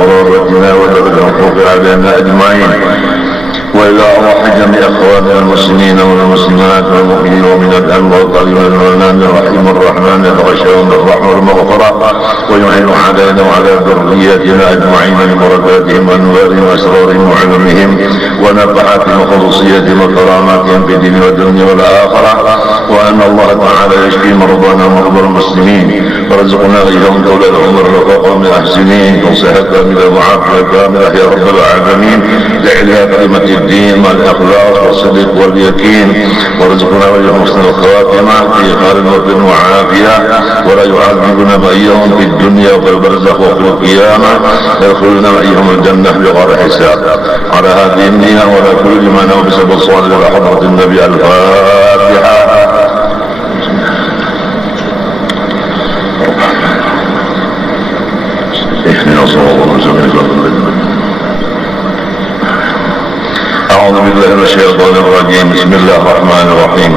قرابتنا ودرجة الحقوق علينا أجمعين وإلى أرواح جميع أخواننا المسلمين والمسلمات والمؤمنين ومن الأموات والمنان الرحيم الرحمن الغشاء بالرحمة والمغفرة ويعين علينا وعلى ذرياتنا أجمعين ببركاتهم وأنوارهم وأسرارهم وعلمهم ونفحاتهم وخصوصياتهم وكراماتهم في الدين والدنيا والآخرة وأن الله تعالى يشفي مرضانا ومرضى المسلمين ورزقنا غيرهم طول العمر رفاقا من أحسنين وصحة كاملة وعافية كاملة يا رب العالمين لعلها كلمة الدين والإخلاص والصدق واليقين ورزقنا وإياهم حسن الخاتمة في خير وطن وعافية ولا يعذبنا وإياهم في الدنيا وفي البرزخ وفي القيامة يدخلنا وإياهم الجنة بغير حساب. على هذه النية ولا كل ما نوى بسبب الصالح إلى حضرة النبي. الفاتحة. اهدنا الصراط المستقيم. أعوذ بالله من الشيطان الرجيم. بسم الله الرحمن الرحيم.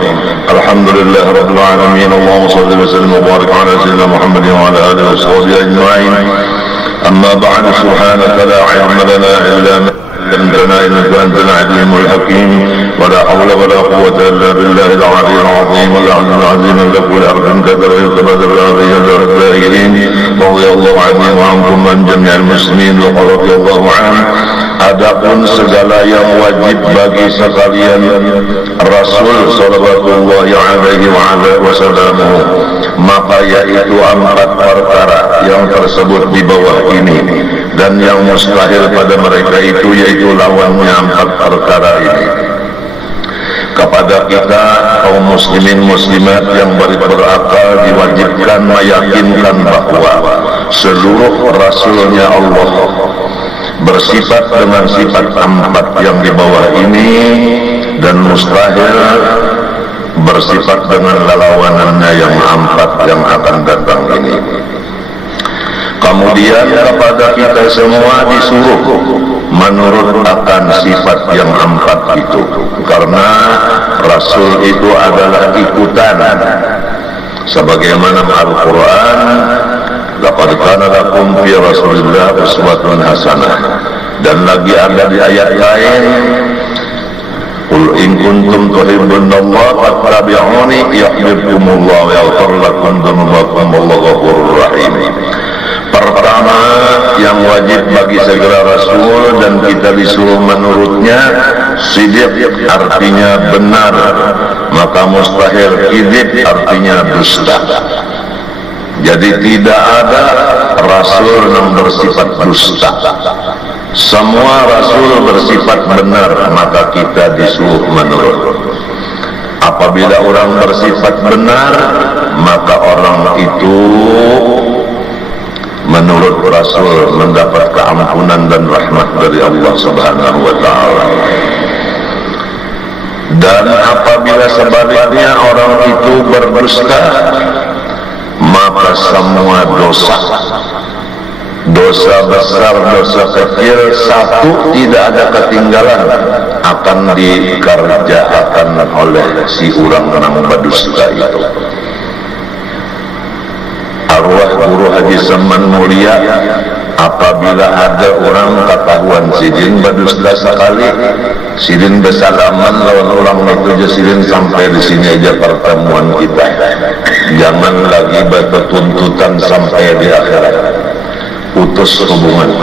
الحمد لله رب العالمين. اللهم صل وسلم وبارك على سيدنا محمد وعلى آله وصحبه أجمعين. أما بعد سبحانك لا علم لنا إلا ما علمتنا إنك أنت العليم الحكيم ولا حول ولا قوة إلا بالله العلي العظيم والعلي العظيم لك والأرض كثر يتبادل العظيم الدائرين رضي الله عني وعنكم من جميع المسلمين ورضي الله عنه. Adapun segala yang wajib bagi sekalian Rasul sallallahu alaihi wasallam, maka yaitu 4 perkara yang tersebut di bawah ini, dan yang mustahil pada mereka itu yaitu lawannya 4 perkara ini. Kepada kita kaum muslimin muslimat yang berakal diwajibkan meyakinkan bahwa seluruh rasulnya Allah bersifat dengan sifat 4 yang di bawah ini, dan mustahil bersifat dengan lawanannya yang 4 yang akan datang ini. Kemudian kepada kita semua disuruh menurut akan sifat yang 4 itu, karena Rasul itu adalah ikutan sebagaimana Al-Quran, laqad kana lakum fi Rasulillah uswatun hasanah. Dan lagi ada di ayat lain, qul in kuntum tuhibbunallaha fattabi'uni yuhibbukumullah wa yaghfir lakum dzunubakum wallahu ghafurur rahim. Pertama yang wajib bagi segala rasul dan kita disuruh menurutnya, sidq artinya benar, maka mustahil kadzib artinya dusta. Jadi tidak ada rasul yang bersifat dusta. Semua rasul bersifat benar, maka kita disuruh menurut. Apabila orang bersifat benar, maka orang itu menurut rasul mendapat keampunan dan rahmat dari Allah Subhanahu wa taala. Dan apabila sebaliknya orang itu berdusta, maka semua dosa besar, dosa kecil, satu tidak ada ketinggalan, akan dikerjakan oleh si orang yang berdusta itu. Arwah Guru Haji Saman mulia, apabila ada orang ketahuan sidin berdusta sekali, sidin bersalaman lawan orang itu, sidin sampai di sini aja pertemuan kita, jangan lagi bertuntutan sampai di akhirat, putus hubungan.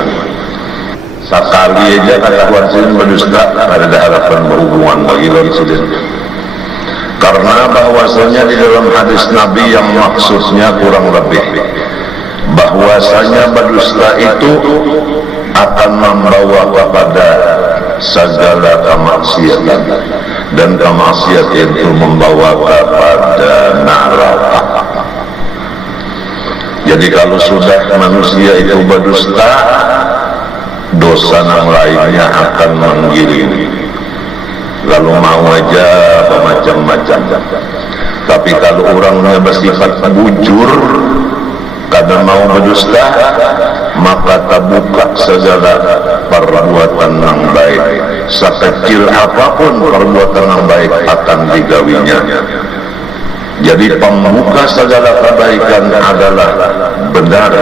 Sekali aja ketahuan sidin berdusta, ada harapan berhubungan bagi lawan sidin. Karena bahwasanya di dalam hadis Nabi yang maksudnya kurang lebih bahwasanya berdusta itu akan membawa kepada segala kemaksiatan, dan kemaksiatan itu membawa kepada neraka. Jadi kalau sudah manusia itu berdusta, dosa yang lainnya akan menggiring, lalu mau aja macam-macam. Tapi kalau orangnya bersifat bujur, karena mau berdusta, maka terbuka segala perbuatan yang baik, sekecil apapun perbuatan yang baik akan digawinya. Jadi pembuka segala kebaikan adalah benar,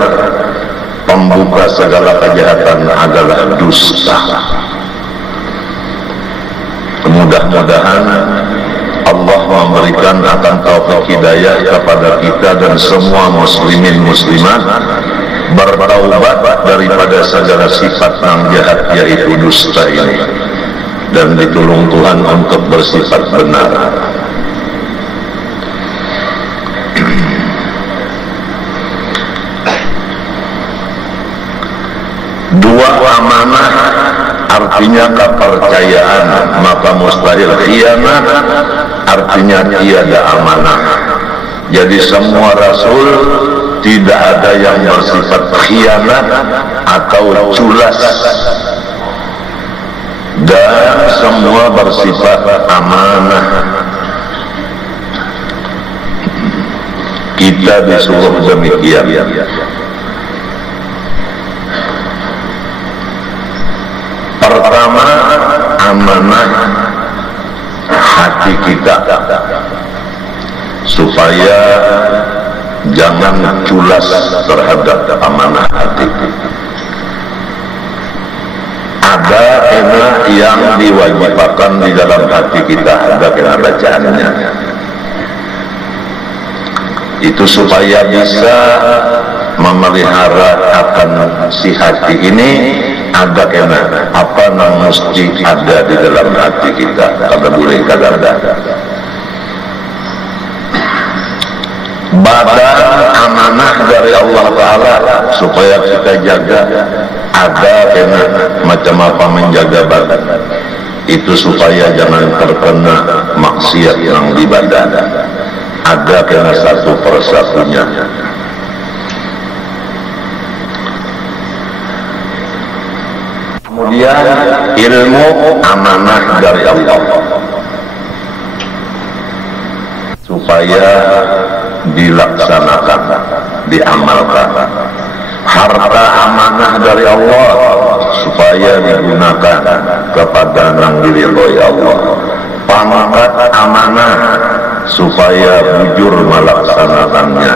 pembuka segala kejahatan adalah dusta. Mudah-mudahan Allah memberikan akan taufik hidayah kepada kita dan semua muslimin muslimat bertaubat daripada segala sifat yang jahat yaitu dusta ini, dan ditolong Tuhan untuk bersifat benar. Dua amanah artinya kepercayaan, maka mustahil khianat artinya tiada amanah. Jadi semua rasul tidak ada yang bersifat khianat atau culas, dan semua bersifat amanah. Kita disuruh demikian. Pertama, amanah hati kita, supaya jangan culas terhadap amanah hati. Ada kena yang diwajibkan di dalam hati kita, ada kena bacaannya. Itu supaya bisa memelihara akan si hati ini, ada kena apa yang mesti ada di dalam hati kita, kada boleh kada ada. Badan amanah dari Allah Ta'ala supaya kita jaga, ada kena macam apa menjaga badan itu supaya jangan terkena maksiat yang di badan, ada kena satu persatunya. Kemudian ilmu amanah dari Allah supaya dilaksanakan, diamalkan. Harta amanah dari Allah supaya digunakan kepada yang diridhoi Allah. Pangkat amanah supaya jujur melaksanakannya,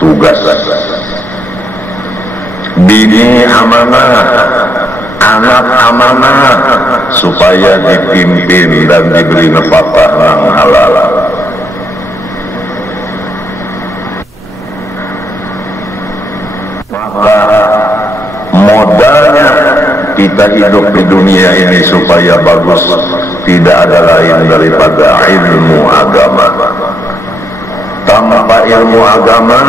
tugas. Bini amanah, anak amanah supaya dipimpin dan diberi nafkah yang halal. Maka modalnya kita hidup di dunia ini supaya bagus tidak ada lain daripada ilmu agama. Tanpa ilmu agama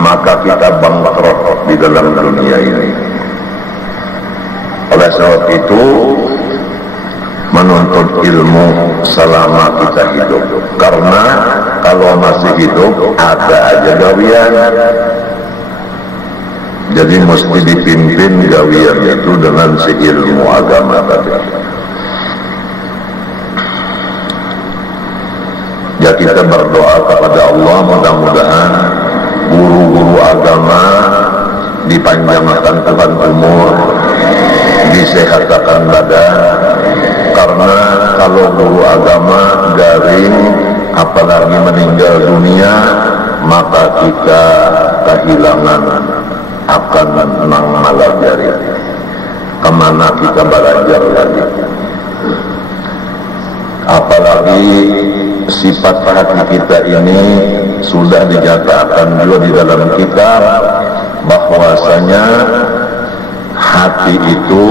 maka kita bangkrut di dalam dunia ini. Oleh sebab itu menuntut ilmu selama kita hidup, karena kalau masih hidup ada aja gawian. Jadi mesti dipimpin gawian itu dengan si ilmu agama tadi. Ya kita berdoa kepada Allah mudah-mudahan guru-guru agama dipanjangkan Tuhan umur, disehatkan badan, karena kalau guru agama garing apalagi meninggal dunia maka kita kehilangan akan nang malajari, kemana kita belajar lagi. Apalagi sifat hati kita ini sudah dinyatakan juga di dalam kitab bahwasanya hati itu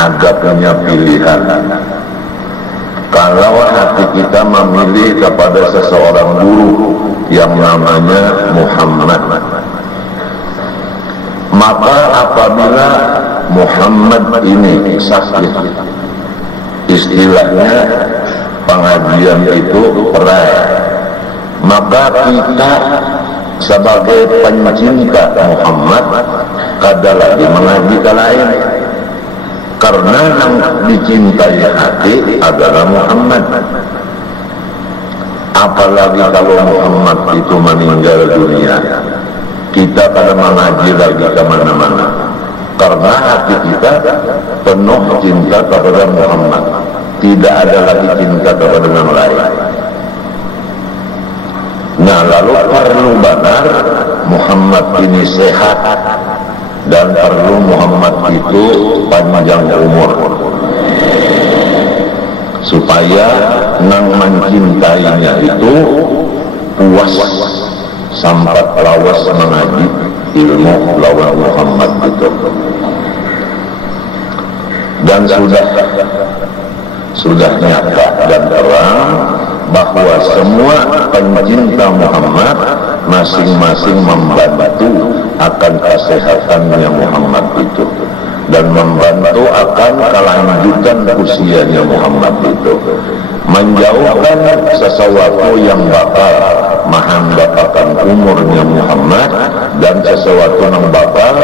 ada punya pilihan. Kalau hati kita memilih kepada seseorang guru yang namanya Muhammad, maka apabila Muhammad ini sakit, istilahnya pengajian itu perai, maka kita sebagai pencinta Muhammad kada lagi mengaji ke lain, karena yang dicintai hati adalah Muhammad. Apalagi kalau Muhammad itu meninggal dunia, kita kada mengaji lagi kemana-mana, karena hati kita penuh cinta kepada Muhammad, tidak ada lagi cinta kepada yang lain. Nah lalu perlu benar Muhammad ini sehat, dan perlu Muhammad itu panjang umur supaya nang mencintainya itu puas sampai lawas mengaji ilmu lawan Muhammad itu. Dan sudah nyata dan terang bahwa semua pencinta Muhammad masing-masing membantu akan kesehatannya Muhammad itu dan membantu akan kelanjutan usianya Muhammad itu, menjauhkan sesuatu yang bakal menghambakan umurnya Muhammad dan sesuatu yang bakal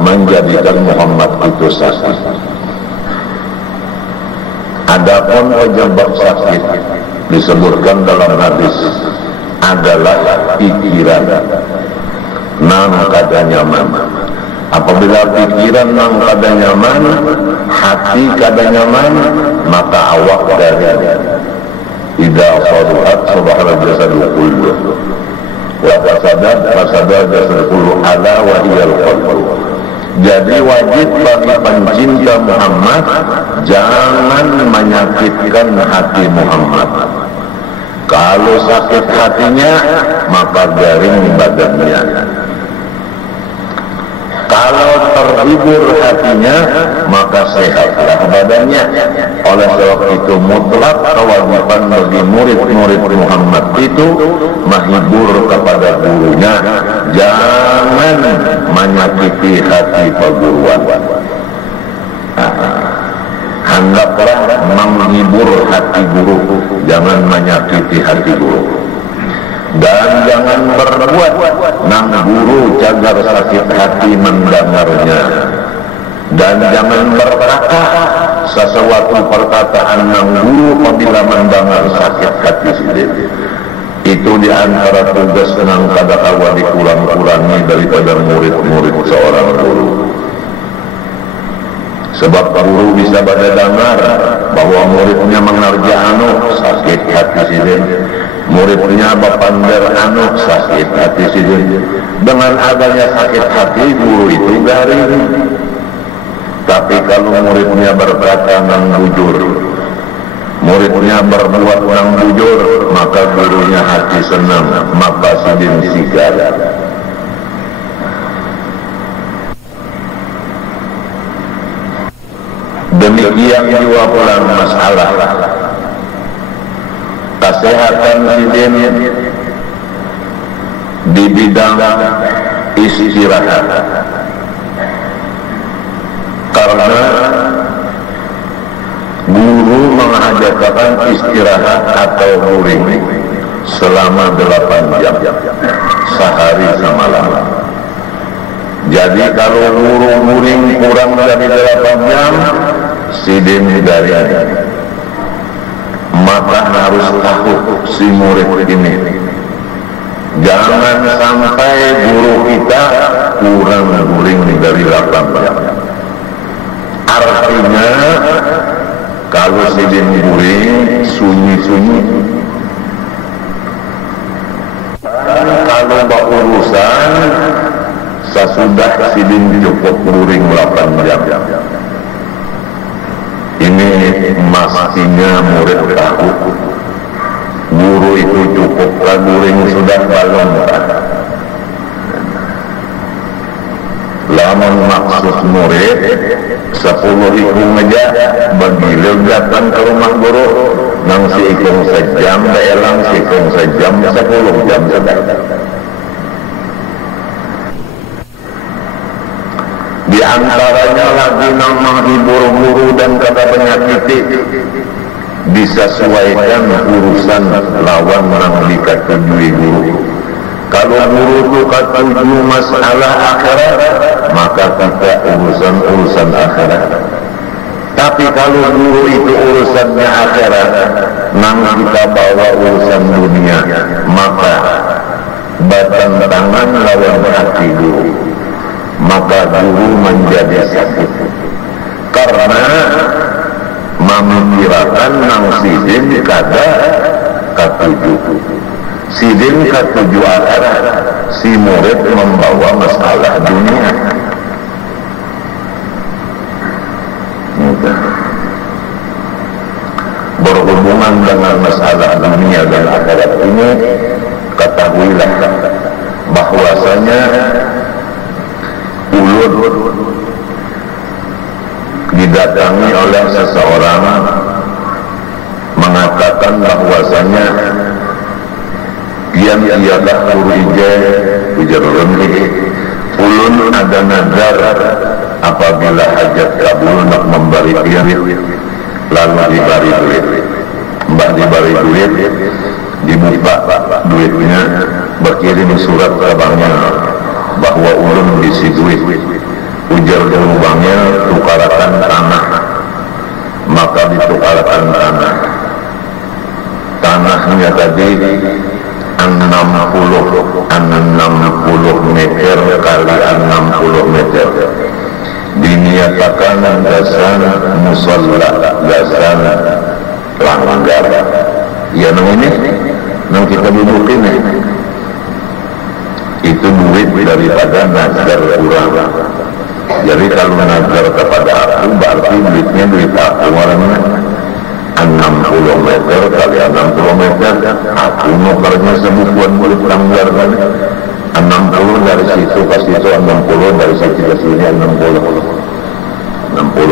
menjadikan Muhammad itu sakit. Adapun penyebab sakit disebutkan dalam hadis adalah pikiran nang kada nyaman. Apabila pikiran nang kada nyaman, hati kada nyaman, maka awak dari idza saduhat sabaha jasadu kullu wa fasadat jasadu kullu ala wa hiyal qalbu. Jadi wajib bagi pencinta Muhammad jangan menyakitkan hati Muhammad. Kalau sakit hatinya maka garing badannya. Kalau terhibur hatinya maka sehatlah badannya. Oleh sebab itu mutlak kewajiban bagi murid-murid Muhammad itu menghibur kepada gurunya, jangan menyakiti hati perguruan. Hendaklah menghibur hati guru, jangan menyakiti hati guru. Dan jangan berbuat nang guru cagar sakit hati mendengarnya. Dan jangan berkata sesuatu perkataan nang guru apabila mendengar sakit hati sendiri. Itu diantara tugas nang kada kawa dikurang-kurangi daripada murid-murid seorang guru. Sebab guru bisa pada dengar bahwa muridnya mengerja sakit hati sendiri, muridnya bapandar sakit hati sendiri. Dengan adanya sakit hati guru itu garing. Tapi kalau muridnya berkata nang bujur, muridnya berbuat nang bujur, maka gurunya hati senang, maka sidin sigala. Demikian juga pula masalah kesehatan sidin di bidang istirahat. Karena guru mengajarkan istirahat atau guring selama 8 jam sehari semalam. Jadi kalau guru guring kurang dari 8 jam, sidin dari maka harus tahu si murid ini jangan sampai guru kita kurang guring dari 8 jam. Artinya kalau sidin guring sunyi-sunyi, dan kalau berurusan sesudah sidin cukup guring 8 jam. Ini mestinya murid tahu guru itu cukup guring sudah balon. Lamun maksud murid 10 ikung aja bagi datang ke rumah guru nang si ikung sejam daelang si ikung sejam 10 jam sudah. Di antaranya lagi nang menghibur guru dan kata penyakiti disesuaikan urusan lawan nang dikatujui guru. Kalau guru itu katuju masalah akhirat, maka kita urusan akhirat. Tapi kalau guru itu urusannya akhirat, nang kita bawa urusan dunia, maka batang tangan lawan hati guru, maka guru menjadi sakit. Karena memikirkan nang sidin kada katuju. Sidin katuju akhirat, si murid membawa masalah dunia. pengalaman dengan masalah dunia dan akhirat ini, ketahuilah bahwasanya ulun didatangi oleh seseorang mengatakan bahwasanya yang ialah urige ujar ulun ada nazar apabila hajat kabul nak memberi duit lalu diberi duit, mbak diberi duit, dibuka duitnya, berkirim surat ke banknya bahwa ulun bisi duit, ujar ke banknya tukarakan tanah, maka ditukarakan tanahnya tadi 60 meter kali 60 meter, diniatakan gasan musalla, gasan langgar. Ya ini yang kita dudukin itu duit daripada nazar kurang. Jadi kalau nazar kepada aku berarti duitnya duit aku, warnanya 60 meter kali 60 meter, aku nukarnya sebukuan mulut langgar kan 60 dari situ ke situ, 60 dari situ ke sini, 60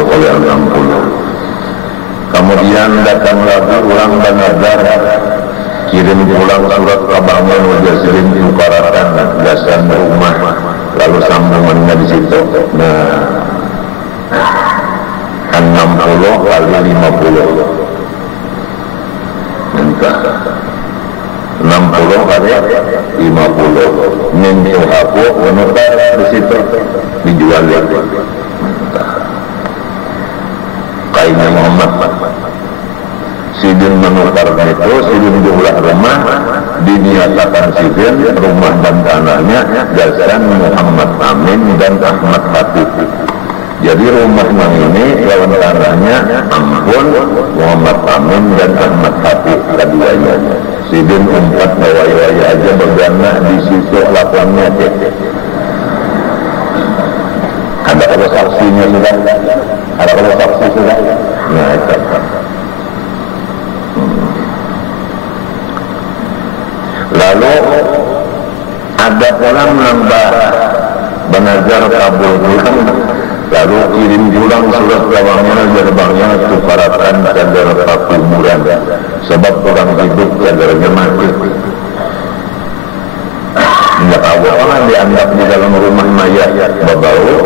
kali 60. Kemudian datang lagi orang bernazar, kirim pulang surat kabarnya wajah sirim tukarakan gasan rumah, lalu sambungannya di situ. Nah, 60 kali 50. Entah 60 kali 50 nyentuh aku menukar di situ dijual lagi. Kainnya Muhammad sidin menukar itu, sidin jumlah rumah diniatakan sidin rumah dan tanahnya gasan Muhammad Amin dan Ahmad Hatib. Jadi rumahnya ini lawan tanahnya Ampun, Muhammad Amin dan Ahmad Hatib keduanya. Sidin umpat bawai-wai aja bergana di situ lapannya cek. Ada kalau saksinya sudah, ada kalau saksi sudah. Nah itu. Lalu ada orang nambah benazar kabul pulang, lalu kirim pulang surat lawangnya gerbangnya tukarakan cadar kuburan, sebab orang hidup cadarnya mati. Tidak awal dianggap di dalam rumah mayat berbau,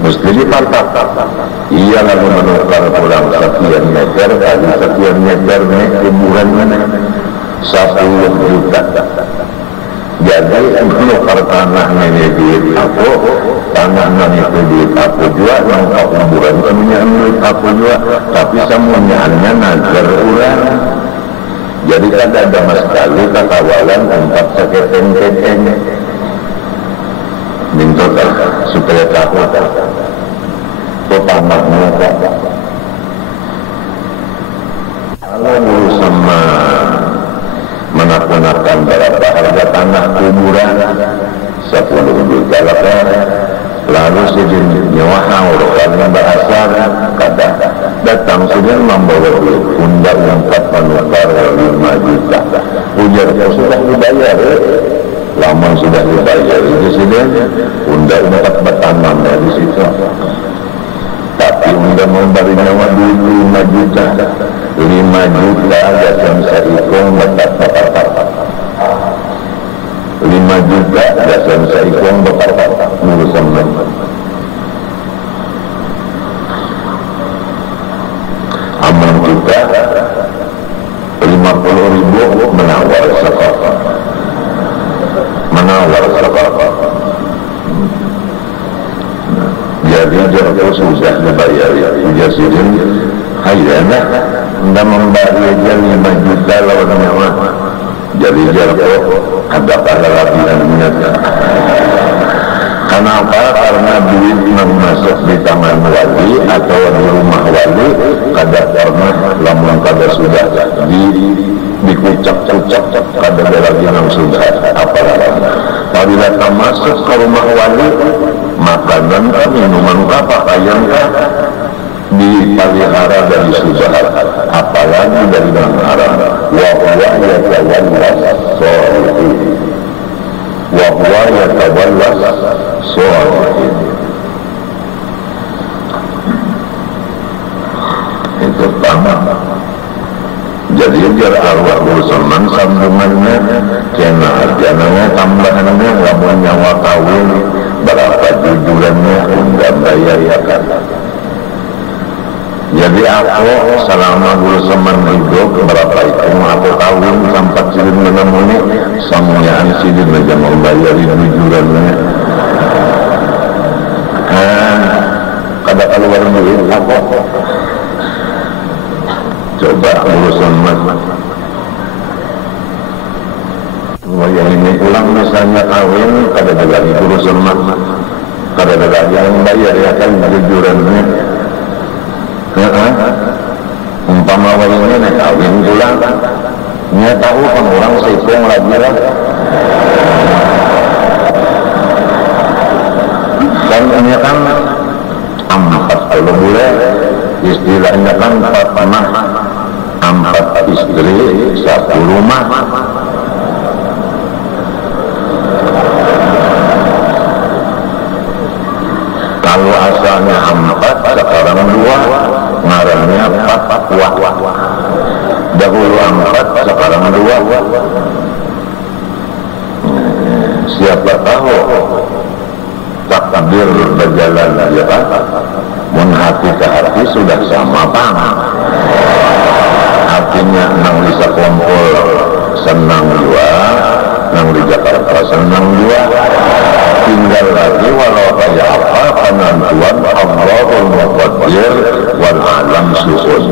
mesti dipatak. Ia lalu menukar pulang sekian meter kali sekian meter kuburan mana 10 juta. Jadi menukar tanahnya ini duit aku, tanahnya itu duit aku juga, yang kuburan punya duit aku juga, tapi semuanya nazar ulang. Jadi kada ada sekali kekawalan tempat seketen-keten minta supaya tahu pertamanya kalau sama menak-menakan berapa harga tanah kuburan 10 juta lalu sejin nyawa haur karena berasal kada datang sudah membawa undang 4 menukar 5 juta ujar sudah dibayar lama sudah dibayar itu sudah undang 4 bertanam di situ, tapi undang memberi nyawa duit 5 juta gasan seikong batak-batak 5 juta gasan seikong batak-batak urusan aman kita 50.000 menawar sekolah jadi jauh sudah dibayar ya sidin hayana anda memberi aja 5 juta lawan nyawa jadi jauh ada kehalabian nyata. Kenapa? Karena duit yang masuk di tangan wali atau di rumah wali kada pernah lamun kada sudah dikucak-kucak kada ada lagi yang sudah apalagi apabila tak masuk ke rumah wali makanan minuman apa pakaian dipelihara dari subhat, apalagi dari yang haram. Wa huwa yatawallas sholihin, wa huwa yatawallas sholihin. Itu pertama. Jadi biar arwah berseman sambungannya kena jananya tambahannya lamun nyawa kawin berapa jujurannya undang bayayakan. Jadi aku selama berseman hidup berapa itu aku kawin sampai sidin menemuni sangyaan sidin aja membayari jujurannya. Kada keluar duit aku coba urusan yang ini pulang misalnya kawin kada ada urusan kada ada yang bayar ya kan jujurannya. Umpama wayangnya nek kawin pulang nya tahu kan orang sipeng lagi lah dan ini kan 40 bulan istilahnya kan 4 istri 1 rumah. Kalau asalnya 4 sekarang 2 ngarannya 4 kuah. Dahulu 4 sekarang 2. Siapa tahu takdir berjalan ya kan? Mun hati ke hati sudah sama bang. Artinya nang di sekelompok senang juga, nang di Jakarta senang juga. Tinggal lagi walau kayak apa penentuan Allahul Muqaddir wal alam susun.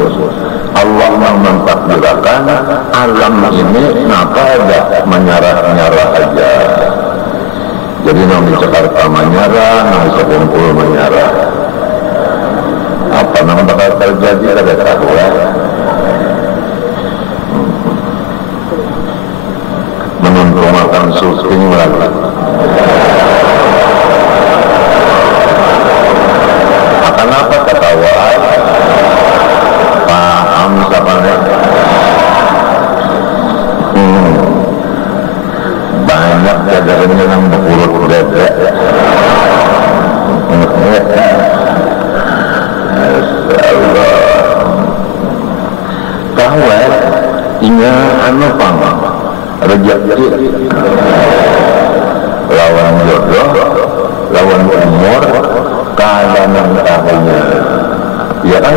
Allah yang mentakdirkan alam ini kenapa ada menyarah-nyarah aja. Jadi nang di Jakarta menyarah, nang di sekelompok menyarah. Apa yang bakal terjadi ada tahu ya. Menuntung makan syuting lagi. Akan apa ketawaan? Paham sapanya? Banyak jajarannya yang berurut bebek. Kahwa inya anu pang rezeki lawan jodoh lawan umur keadaan tahunya ya kan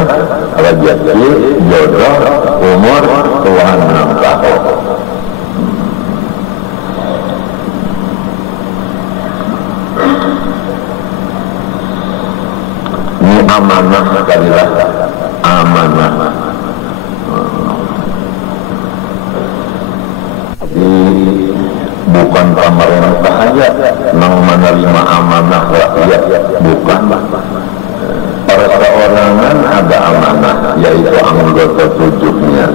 rezeki jodoh umur Tuhan yang tahu. Ini amanah kalilah amanah. Bukan pemerintah aja yang menerima amanah rakyat, bukan. Perorangan ada amanah, yaitu anggota tujuhnya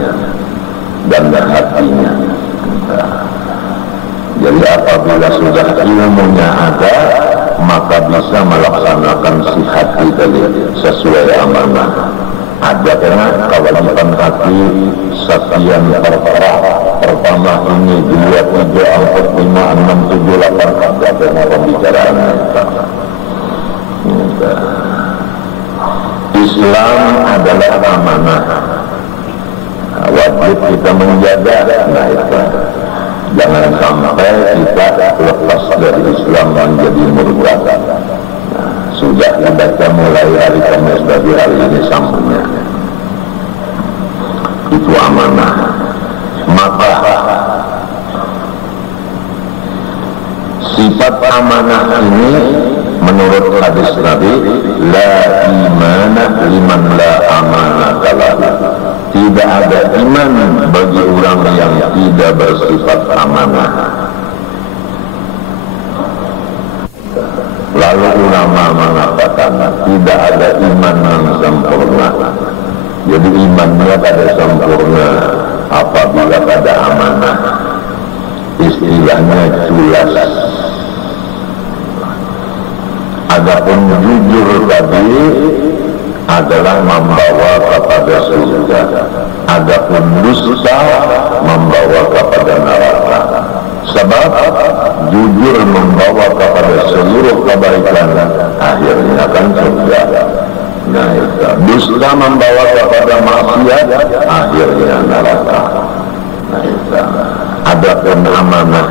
dan hatinya. Jadi apabila sudah ilmunya ada, maka bisa melaksanakan si hati tadi sesuai amanah. Ada karena kewajiban hati sekian perkara. Pertama ini 2, 3, 4, 5, 6, 7, 8 ada karena pembicaraan Islam adalah amanah. Wajib kita menjaga. Nah itu jangan sampai kita lepas dari Islam menjadi murtad. Sudah dibaca mulai hari Kamis dari hari ini sambungnya. Itu amanah. Maka sifat amanah ini menurut hadis Nabi, la imana liman la amanata lahu. Tidak ada iman bagi orang yang tidak bersifat amanah. Lalu ulama mengatakan tidak ada iman yang sempurna. Jadi imannya pada sempurna apabila pada amanah. Istilahnya culas. Adapun jujur tadi adalah membawa kepada surga. Adapun dusta membawa kepada neraka. Sebab jujur membawa kepada seluruh kebaikan, akhirnya akan surga. Nah, itu. Dusta membawa kepada maksiat, akhirnya neraka. Nah, itu. Adapun amanah,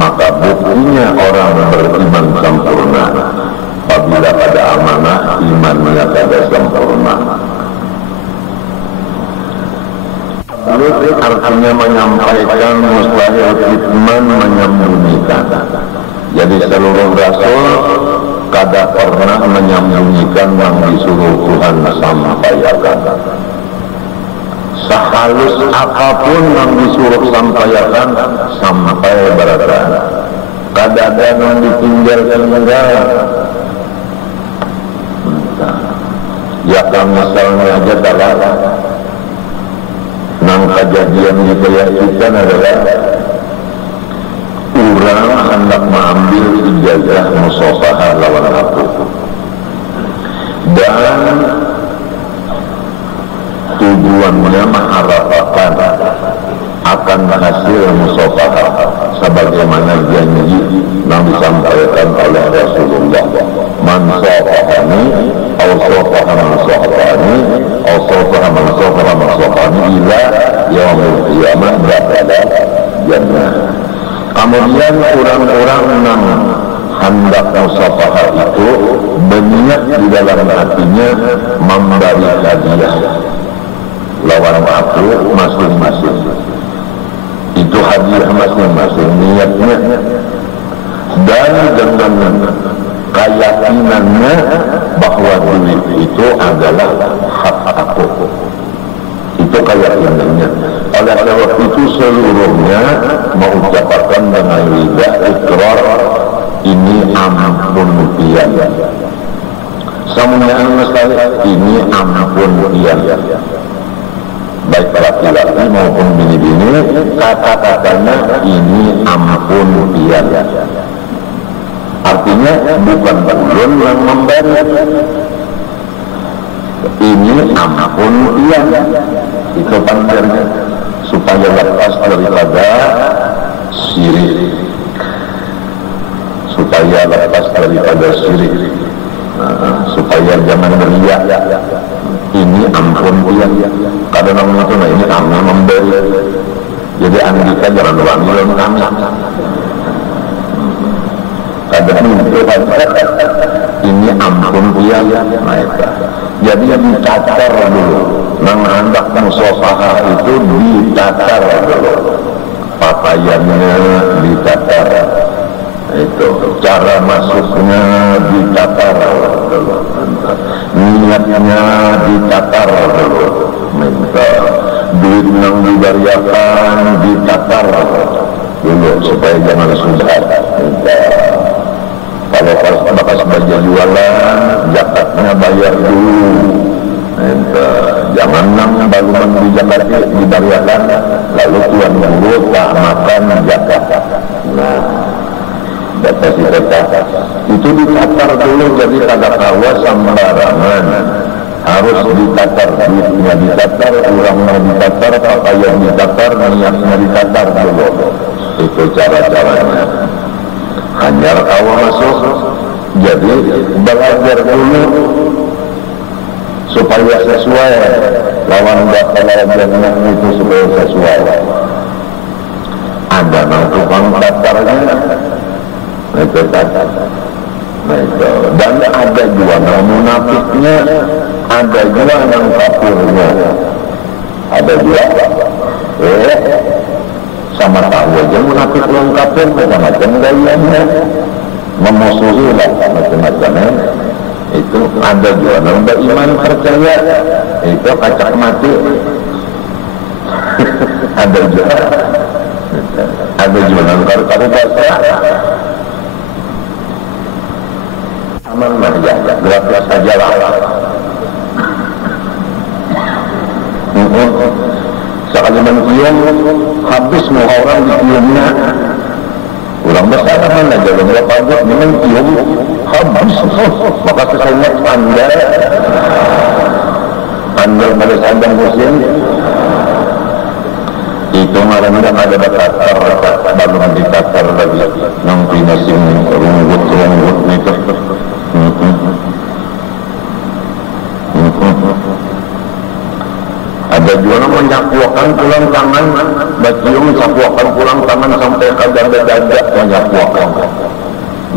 maka buktinya orang beriman sempurna apabila pada amanah imannya pada sempurna. Artinya menyampaikan, mustahil kitman menyembunyikan. Jadi seluruh rasul kada pernah menyembunyikan yang disuruh Tuhan sampaikan. Sehalus apapun yang disuruh sampaikan sampai berada. Kada ada yang ditinggalkan. Ya kan misalnya aja dalam nang kejadian itu ya kita adalah orang hendak mengambil ijazah musafahah lawan aku, dan tujuannya mengharapkan akan hasil musafahah sebagaimana janji yang disampaikan oleh Rasulullah. Man safahani aw safaha man safahani aw safaha man safaha man safahani ila yaumil qiyamah dakhala jannah. Kemudian orang-orang yang hendak musafahah itu berniat di dalam hatinya memberi hadiah lawan aku masing-masing. Itu hadiah masing-masing niatnya, dan dengan keyakinannya bahwa duit itu adalah hak aku. Itu keyakinannya. Oleh sebab itu seluruhnya mengucapkan dengan lidah ikrar, ini ampun pian. Semuanya mesti ini ampun pian. Baik laki-laki maupun bini-bini, kata-katanya ini ampun pian. Artinya bukan ulun yang memberi, ini ampun pian. Itu panjangnya supaya lepas daripada syirik, supaya lepas daripada syirik, supaya jangan beriak. Ini ampun pian. Kadang orang itu, nah ini kami memberi. Jadi andika jangan wangi dalam kami. Kadang itu ini ampun pian. Nah itu. Jadi ditatar dulu. Nang hendak musafahah itu ditatar dulu. Pakaiannya ditatar. Itu cara masuknya ditatar dulu. Niatnya ditatar dulu. Minta duit yang diberiakan ditatar dulu supaya jangan susah. Minta kalau bekas baju jualan zakatnya bayar dulu. Minta jangan nang baru membeli zakatnya diberiakan lalu tuan guru tak makan zakat. Nah, dapat ditatar itu ditatar dulu. Jadi kada kawa sembarangan, harus ditatar, duitnya ditatar, orangnya ditatar, pakaian ditatar, niatnya ditatar dulu. Itu cara-caranya. Hanyar kawa masuk. Jadi belajar dulu supaya sesuai lawan belajarnya itu supaya sesuai. Ada nang tukang tatarnya. Itu tatar. Nah itu. Dan ada juga yang munafiknya, ada juga yang kafirnya, ada juga sama tahu aja munafik yang kafir macam-macam gayanya, memusuhi lah macam-macamnya. Itu ada juga yang beriman percaya, itu kacak mati. Ada juga yang karu-karu bahasa aman saja, gelap-gelap saja lah. Sekali mencium, habis mau orang diciumnya. Orang besar mana jalan berapa pagi, mencium, habis. Maka kesannya pandai. bandel pada sadang musim itu ngaranna ada datatar balum ditatar lagi nang pinasim runggut itu ada juga yang menyapuakan pulang tangan bacium menyapuakan pulang tangan sampai kadang dada menyapuakan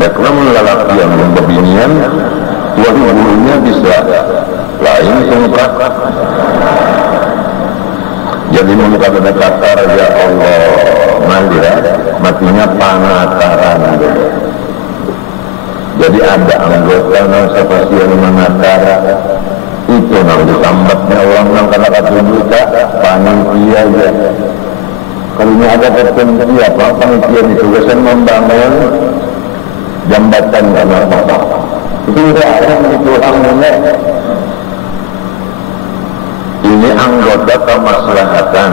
baiklah melalaki yang berbinian tuan bulunya bisa lain tungkrak jadi mengkata datatar ya Allah malira matinya pangataran jadi ada anggota yang seperti yang mengatar itu nang disambatnya orang nang kata-kata juta panitia ya kalau ini ada panitia apa panitia ditugaskan membangun jambatan karena apa itu tidak ada itu orangnya ini anggota kemaslahatan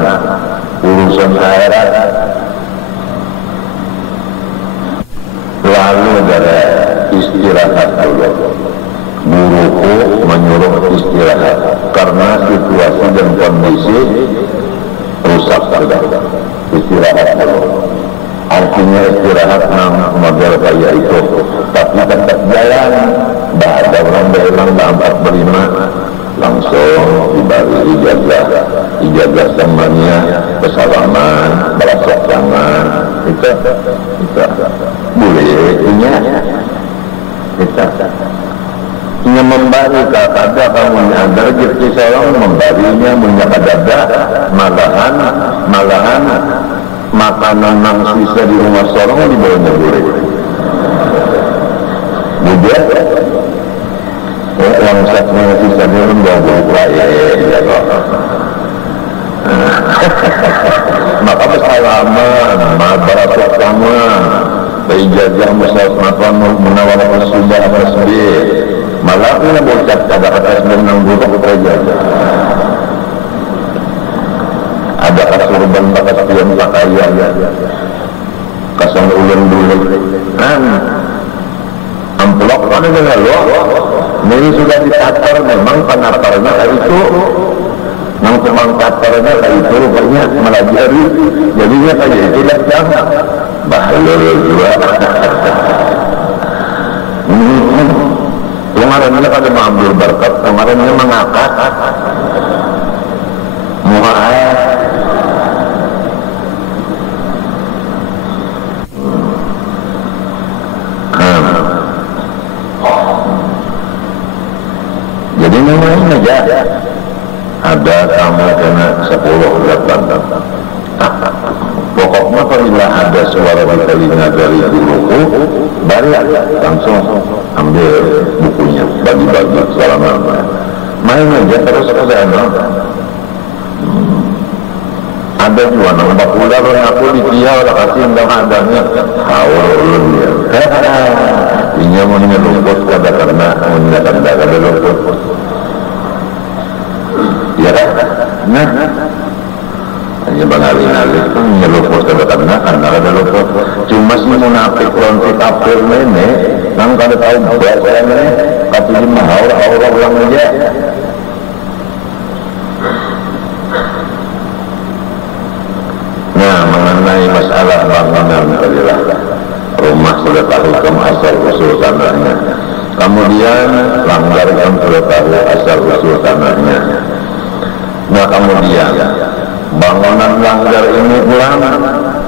urusan akhirat lalu dari istirahat dulu guruku menyuruh istirahat karena situasi dan kondisi rusak sudah istirahat dulu artinya istirahat nang model kayak itu tapi tetap jalan ada orang bilang 45 langsung dibagi ijazah semuanya kesalaman balasok tangan itu boleh kita punya memberi kada kamu ada rezeki seorang memberinya punya kadada malahan makanan yang sisa di rumah seorang dibawanya boleh budak yang satu sisa di rumah boleh maka bersalaman balasok tangan ijazah musafatan menawarkan sudah tasbih malah kita berucap kata-kata sebelum butuh kerja ada kasurban bakas pion pakaian kasang ulen dulu amplop mana dengan lo ini sudah ditatar memang penatarnya itu yang pemangkatarnya kayak itu rupanya melajari jadinya kayak itu datang bahalul juga kemarinnya pada mengambil berkat kemarinnya mengangkat muha'ad jadi memang aja ada kamu kena 10 pokoknya apabila ada suara di telinga dari guruku balik langsung ambil bukunya bagi-bagi selama main aja terus ke sana ada juga nampak ular aku ditia orang kasih undang adanya haulun ya ini menyeluput karena menyatakan luput ya kan nah hanya bangali-ngali itu menyeluput karena ada luput cuma si munafik lontit apel nenek nang kada tahu bahasa nenek katanya mahaur ulang aja nah mengenai masalah bangunan tadilah rumah sudah tahu kamu asal usul tanahnya kemudian langgar kamu sudah tahu asal usul tanahnya nah kemudian bangunan langgar ini pulang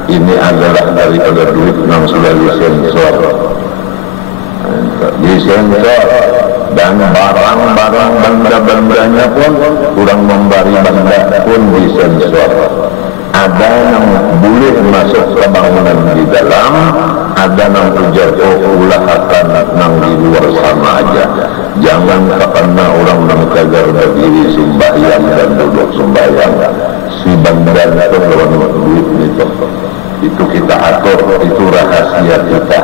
ini adalah daripada duit yang sudah disensor dan barang-barang benda-bendanya pun kurang memberi benda pun disensor ada yang boleh masuk ke bangunan di dalam ada yang ujar ulah akan yang di luar sama aja jangan karena orang yang kajar berdiri sembahyang dan duduk sembahyang si bandar itu lawan duit itu kita atur itu rahasia kita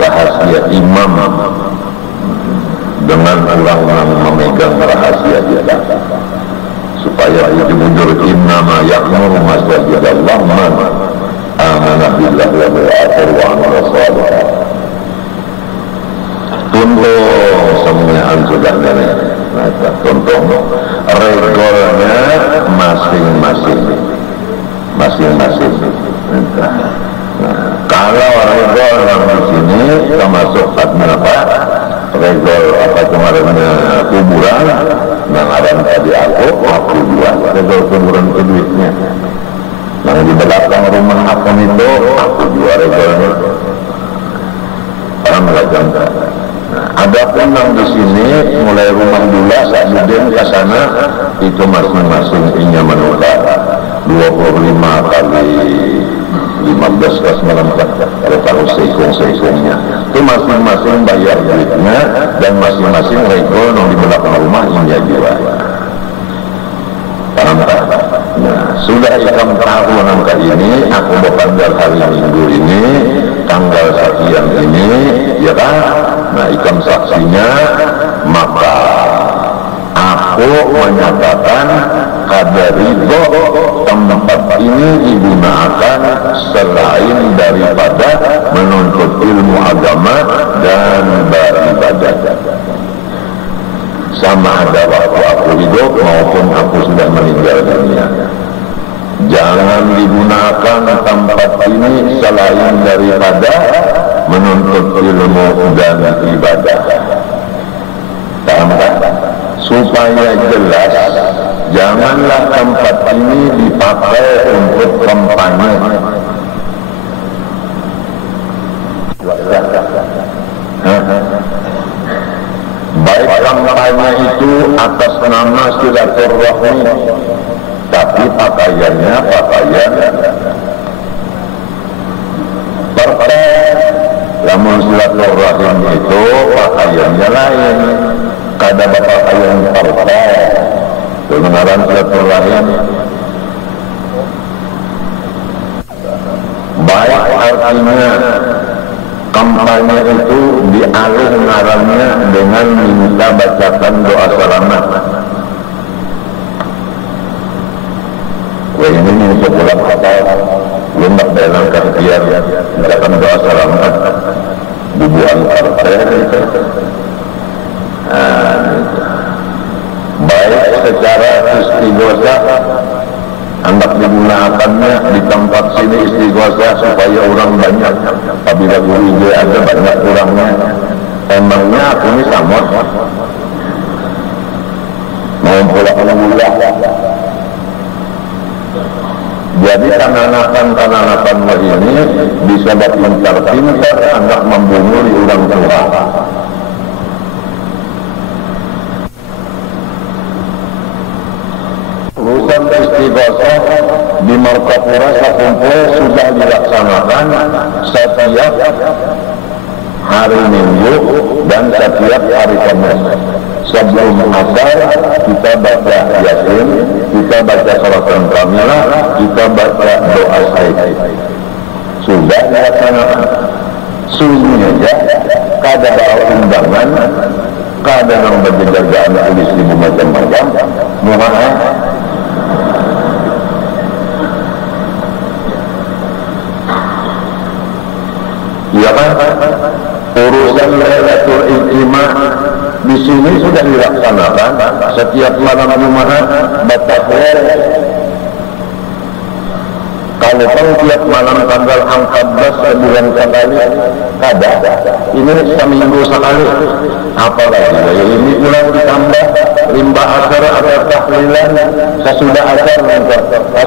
rahasia imam dengan orang yang memegang rahasia kita supaya itu mundur innama ya'muru masajid Allah man amana billahi wal akhir wa amila salihan tunduk semuanya sudah Nah, contoh regolnya masing-masing. Nah, kalau regol yang di sini termasuk apa? Regol apa kemarinnya kuburan, yang ada tadi aku dua. Regol kuburan itu duitnya. Yang di belakang rumah aku itu aku dua regolnya. Paham nggak contoh? Ada pun yang di sini mulai rumah dula Sa'idin ke sana itu masing-masing inya menukar 25 kali 15 kas malam kalau tahu seikung-seikungnya itu masing-masing bayar duitnya dan masing-masing regol yang di belakang rumah inya juga. Paham tak? Nah, sudah ikam tahu angka ini aku berpandang hari Minggu ini tanggal sekian ini ya kan. Nah, ikam saksinya, maka aku menyatakan kada ridho tempat ini digunakan selain daripada menuntut ilmu agama dan beribadah. Sama ada waktu aku hidup maupun aku sudah meninggal dunia. Jangan digunakan tempat ini selain daripada menuntut ilmu dan ibadah. Paham tak? Supaya jelas, janganlah tempat ini dipakai untuk kampanye. Baik kampanye itu atas nama silaturahmi, tapi pakaiannya pakaian partai. Namun silaturahim itu pakaiannya lain, kada pakaian partai. Kebenaran silaturahim baik artinya kampanye itu dialih ngarannya dengan minta bacakan doa selamat. Ini sebulan kata lembak dalam kajian bacakan doa selamat bubuhan partai. Baik secara istighosah hendak digunakannya di tempat sini istighosah supaya orang banyak. Apabila guru dia ada banyak kurangnya, emangnya aku ini sama mau pulang mengulah. Jadi tananakan ini bisa pintar-pintar hendak membunuh di orang tua. Urusan istighosah di Martapura Sakumpul sudah dilaksanakan setiap hari Minggu dan setiap hari Kamis. Sebelum asar kita baca Yasin, kita baca Salatan Kamilah, kita baca doa Said. Sudah dilaksanakan. Sunyi aja, kada bawa undangan, kada yang berjagaan tulis di macam-macam, muhammad. Iya kan? Urusan Lailatul Ijtimah di sini sudah dilaksanakan setiap malam Jumat batahir. Kalau tahu tiap malam tanggal 14 bulan sekali kada. Ini seminggu sekali. Apalagi ini pulang ditambah limba asar ada tahlilan sesudah asar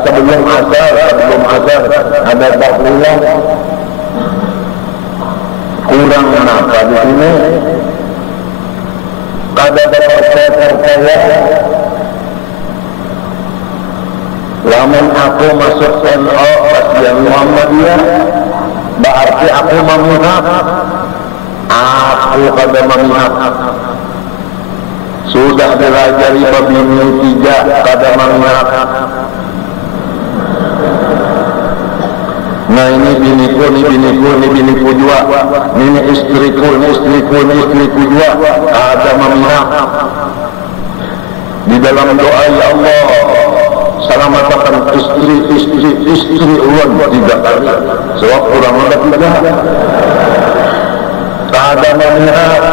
sebelum asar ada tahlilan. Kurang apa di sini? Kada percaya. Lamun aku masuk NO Kajian Muhammadiyah, berarti aku memihak. Aku kada memihak. Sudah belajar babini 3 kada memihak. Nah ini biniku juga, ini istriku juga, ada memihak. Di dalam doa ya Allah, selamatkan istri ulang 3 kali. Sebab kurang ada 3. Tak ada memihak.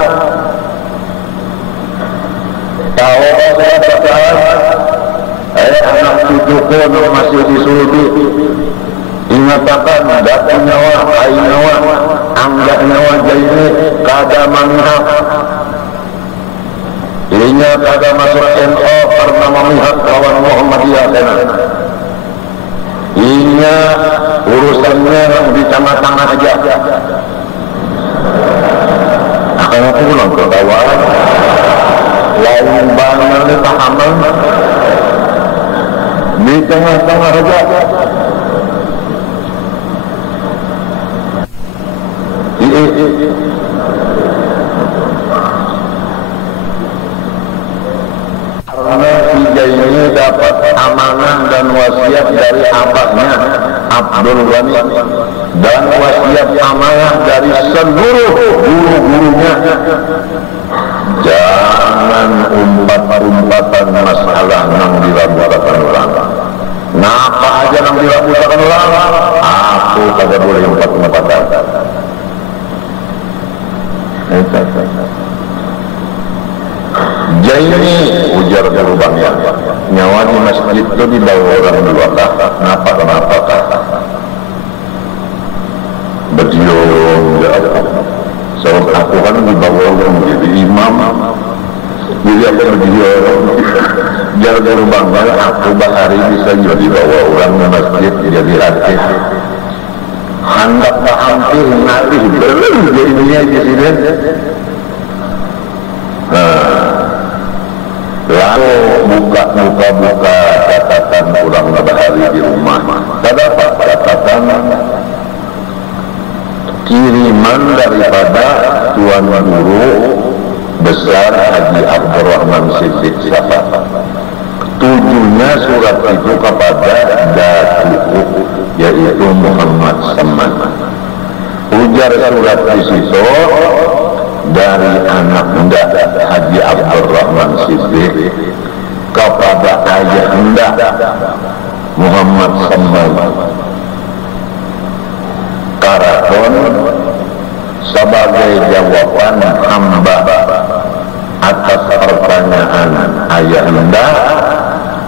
tahu anak cucuku masih disulti, ingatakan datu nyawa, ai nyawa, anggap nyawa Jaini kada memihak. Inya kada masuk NO karena memihak lawan Muhammadiyah kena. Inya urusannya di tengah-tengah aja. Akan pulang ke bawah. Lawan banyak ni pahaman di tengah-tengah aja. Karena si Jaini dapat amanah dan wasiat dari abahnya Abdul Ghani dan wasiat amanah dari seluruh guru-gurunya. Jangan umpat-umpatan masalah nang dirabutakan orang. Napa aja nang dirabutakan orang, aku kagak boleh umpat-umpatan. Jaini ujar berubahnya, nyawa di masjid itu dibawa orang dua kah? Kenapa? Berdiam ya Allah. Sebab aku kan dibawa orang menjadi imam. Jadi aku berdiam. Jar berubahnya, aku bahari bisa jadi bawa orang di masjid jadi ratih. Hendak hampir ngalih belum jadinya presiden. Lalu buka catatan orang bahari di rumah. Terdapat catatan kiriman daripada Tuan Guru Besar Haji Abdurrahman Siddiq Safa. Tujuhnya surat itu kepada Datuku, yaitu Muhammad Saman. Ujar surat di situ dari anak muda Haji Abdurrahman Siddiq kepada ayah muda Muhammad Saman. Karaton sebagai jawaban hamba atas pertanyaan ayah anda,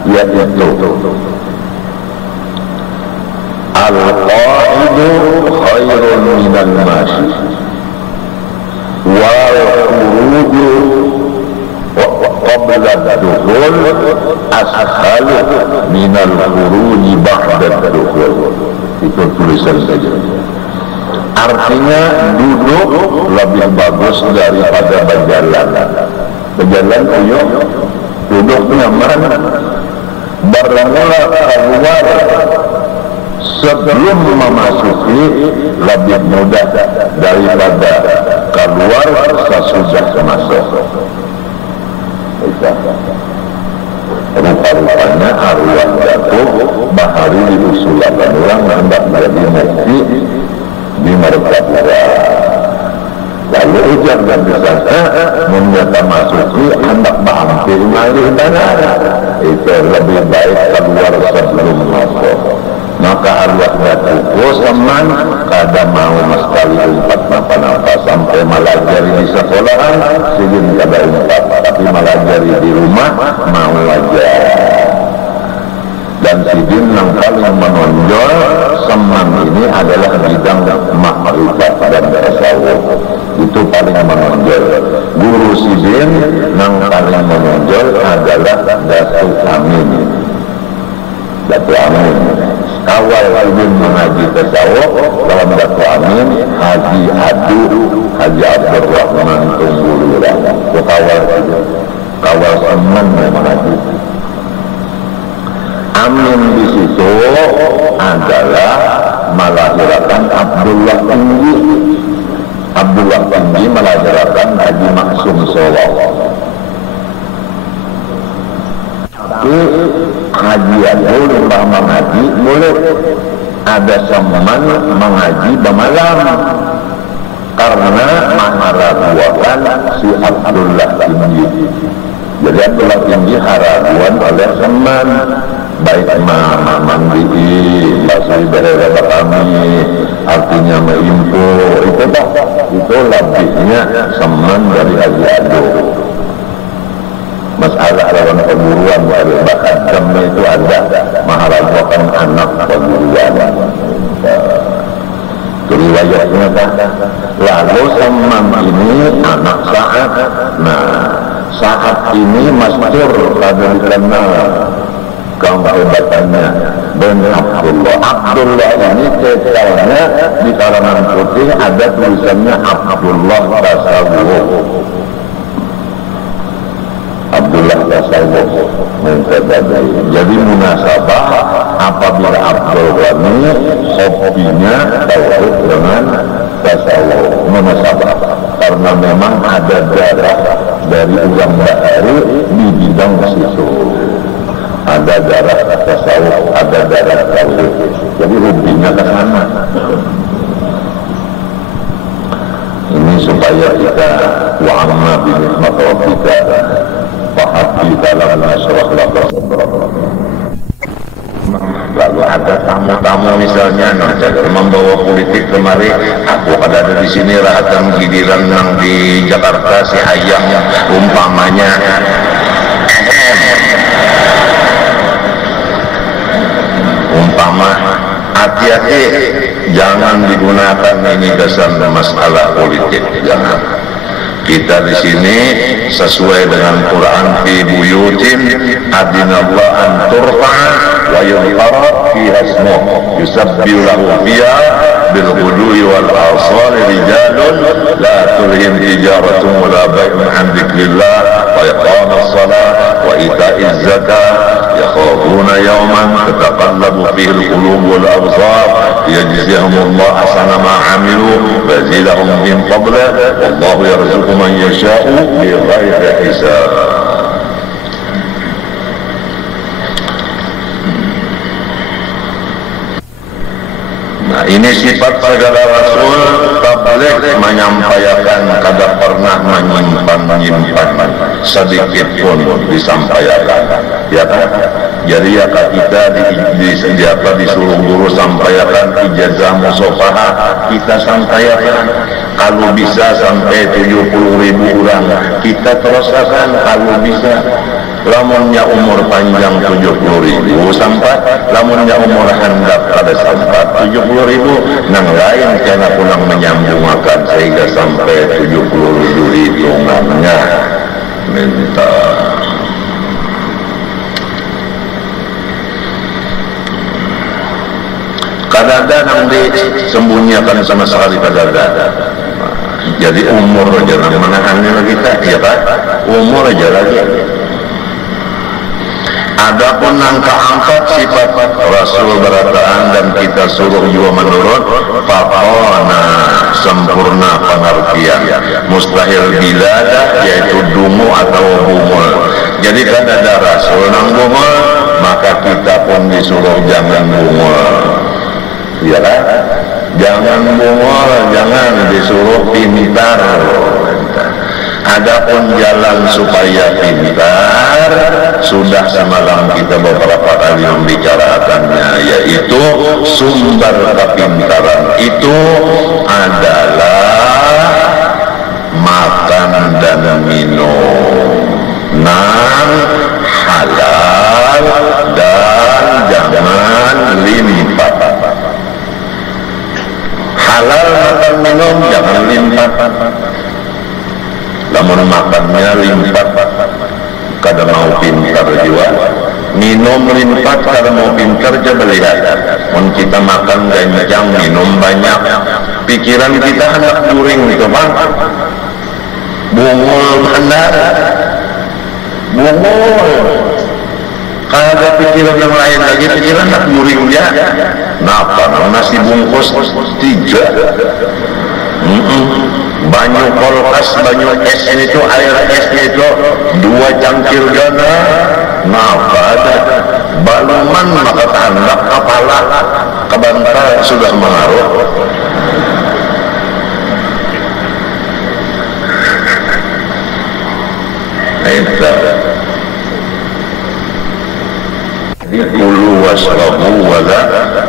yaitu al-qa'idu khairun minal mashi wal khuruju qabla ad-dukhul ashalu minal khuruji ba'da ad-dukhul. Itu tulisan saja. Artinya duduk lebih bagus daripada berjalan. Berjalan duduk nyaman. Bermula keluar sebelum memasuki lebih mudah daripada keluar sesudah masuk. Rupa-rupanya arwah jatuh bahari diusulkan orang hendak menjadi mufti di Martapura. Lalu ujar dan disangka menyata masuki hendak hampir malih tanah. Itu lebih baik keluar sebelum masuk. Maka arwah jatuh seman kada mau sekali umpat napa-napa sampai melajari di sekolahan sidin kada umpat, tapi melajari di rumah mau aja. Dan sidin yang paling menonjol seman ini adalah bidang makrifat dan tasawuf. Itu paling menonjol. Guru sidin yang paling menonjol adalah Datuk Amin. Datuk Amin. Awal sidin mengaji tasawuf dalam Datuk Amin, Haji Adu, Haji Abdurrahman Tunggulura. Itu kawal seman mengaji. Amin di situ adalah melahirkan Abdullah Tinggi. Abdullah Tinggi melahirkan Haji Maksum Solo. Tapi Haji Abdul lupa mengaji boleh. Ada seman mengaji bemalam karena mengharaguakan si Abdullah Tinggi. Jadi Abdullah Tinggi haraguan oleh seman. Baik mandi basui berada kami artinya meimpo itu lebihnya seman dari Haji Adu. masalah lawan perburuan, bahkan jamnya itu ada maharajakan anak perburuan. Riwayatnya kan, lalu Saman ini anak Sa'ad. Nah, Sa'ad ini masyhur karena dikenal kehebatannya dan Abdullah ini cetalnya di kalangan putih ada tulisannya Abdullah Tasawuf. Abdullah Tasawuf mencetak. Jadi munasabah apabila Abdul Ghani hobinya tauhid dengan tasawuf, munasabah karena memang ada darah dari orang baru di bidang situ. Ada darah tasawuf, ada darah tauhid. Jadi hobinya ke sana. Ini supaya kita wa'amna bi nikmat rabbika fahaddi dalam nasrah laka sadrak. Lalu ada tamu-tamu misalnya membawa politik kemari, aku ada di sini rahatan giliran yang di Jakarta si ayam umpamanya hati-hati, jangan digunakan ini dasar masalah politik, jangan. Kita di sini sesuai dengan Quran, fi buyutin adinallah an turfa'a wa yuzkara fiha ismuhu yusabbihu lahu fiha bil ghudwi wal asal rijalun la tulhim tijaratun wa la bai'un an dzikrillah wa iqamis shalah wa ita'iz zakah yakhafuna yawman tataqallabu fihi al-qulub wal absar yajzihumullahu ahsana ma 'amilu wa yazidahum min fadlihi wallahu yarzuqu man yasha'u bighairi hisab. Nah, ini sifat segala rasul tabligh menyampaikan, kada pernah menyimpan sedikit pun disampaikan, ya kan? Jadi ya kita disuruh guru sampaikan ijazah musafahah, kita sampaikan. Kalau bisa sampai 70.000 orang kita teruskan, kalau bisa. Lamunnya umur panjang 70.000 sampai, lamunnya umur handap kada sampai 70.000, nang lain karena pulang menyambungkan sehingga sampai 70.000 hitungannya. Minta kadang-kadang disembunyikan sama sekali, kadang-kadang. Jadi umur aja nang menahannya kita, ya kan? Umur aja lagi. Adapun angka-angka sifat Rasul berataan dan kita suruh juga menurut fakona sempurna pengertian mustahil bilada yaitu dungu atau bungul. Jadi kan ada Rasul nang bungul, maka kita pun disuruh jangan bungul, ya kan? Jangan bungul, jangan disuruh pintar. Adapun jalan supaya pintar, sudah semalam kita beberapa kali membicarakannya, yaitu sumber kepintaran itu adalah makan dan minum yang halal dan jangan limpah. Halal makan minum jangan limpah. Lamun makannya limpah, kada mau pintar juga. Minum limpah, kada mau pintar juga lihat. Mun kita makan ganjang, minum banyak, pikiran kita hendak guring itu bang. Bungul benar, bungul. Kada pikiran yang lain lagi, pikiran hendak guring dia. Napa? Nasi bungkus 3. Banyu kulkas, banyu es itu, air esnya itu 2 cangkir gana. Napa ada baluman maka tanda kepala kebantar sudah mengaruh. Kulu wasrabu wala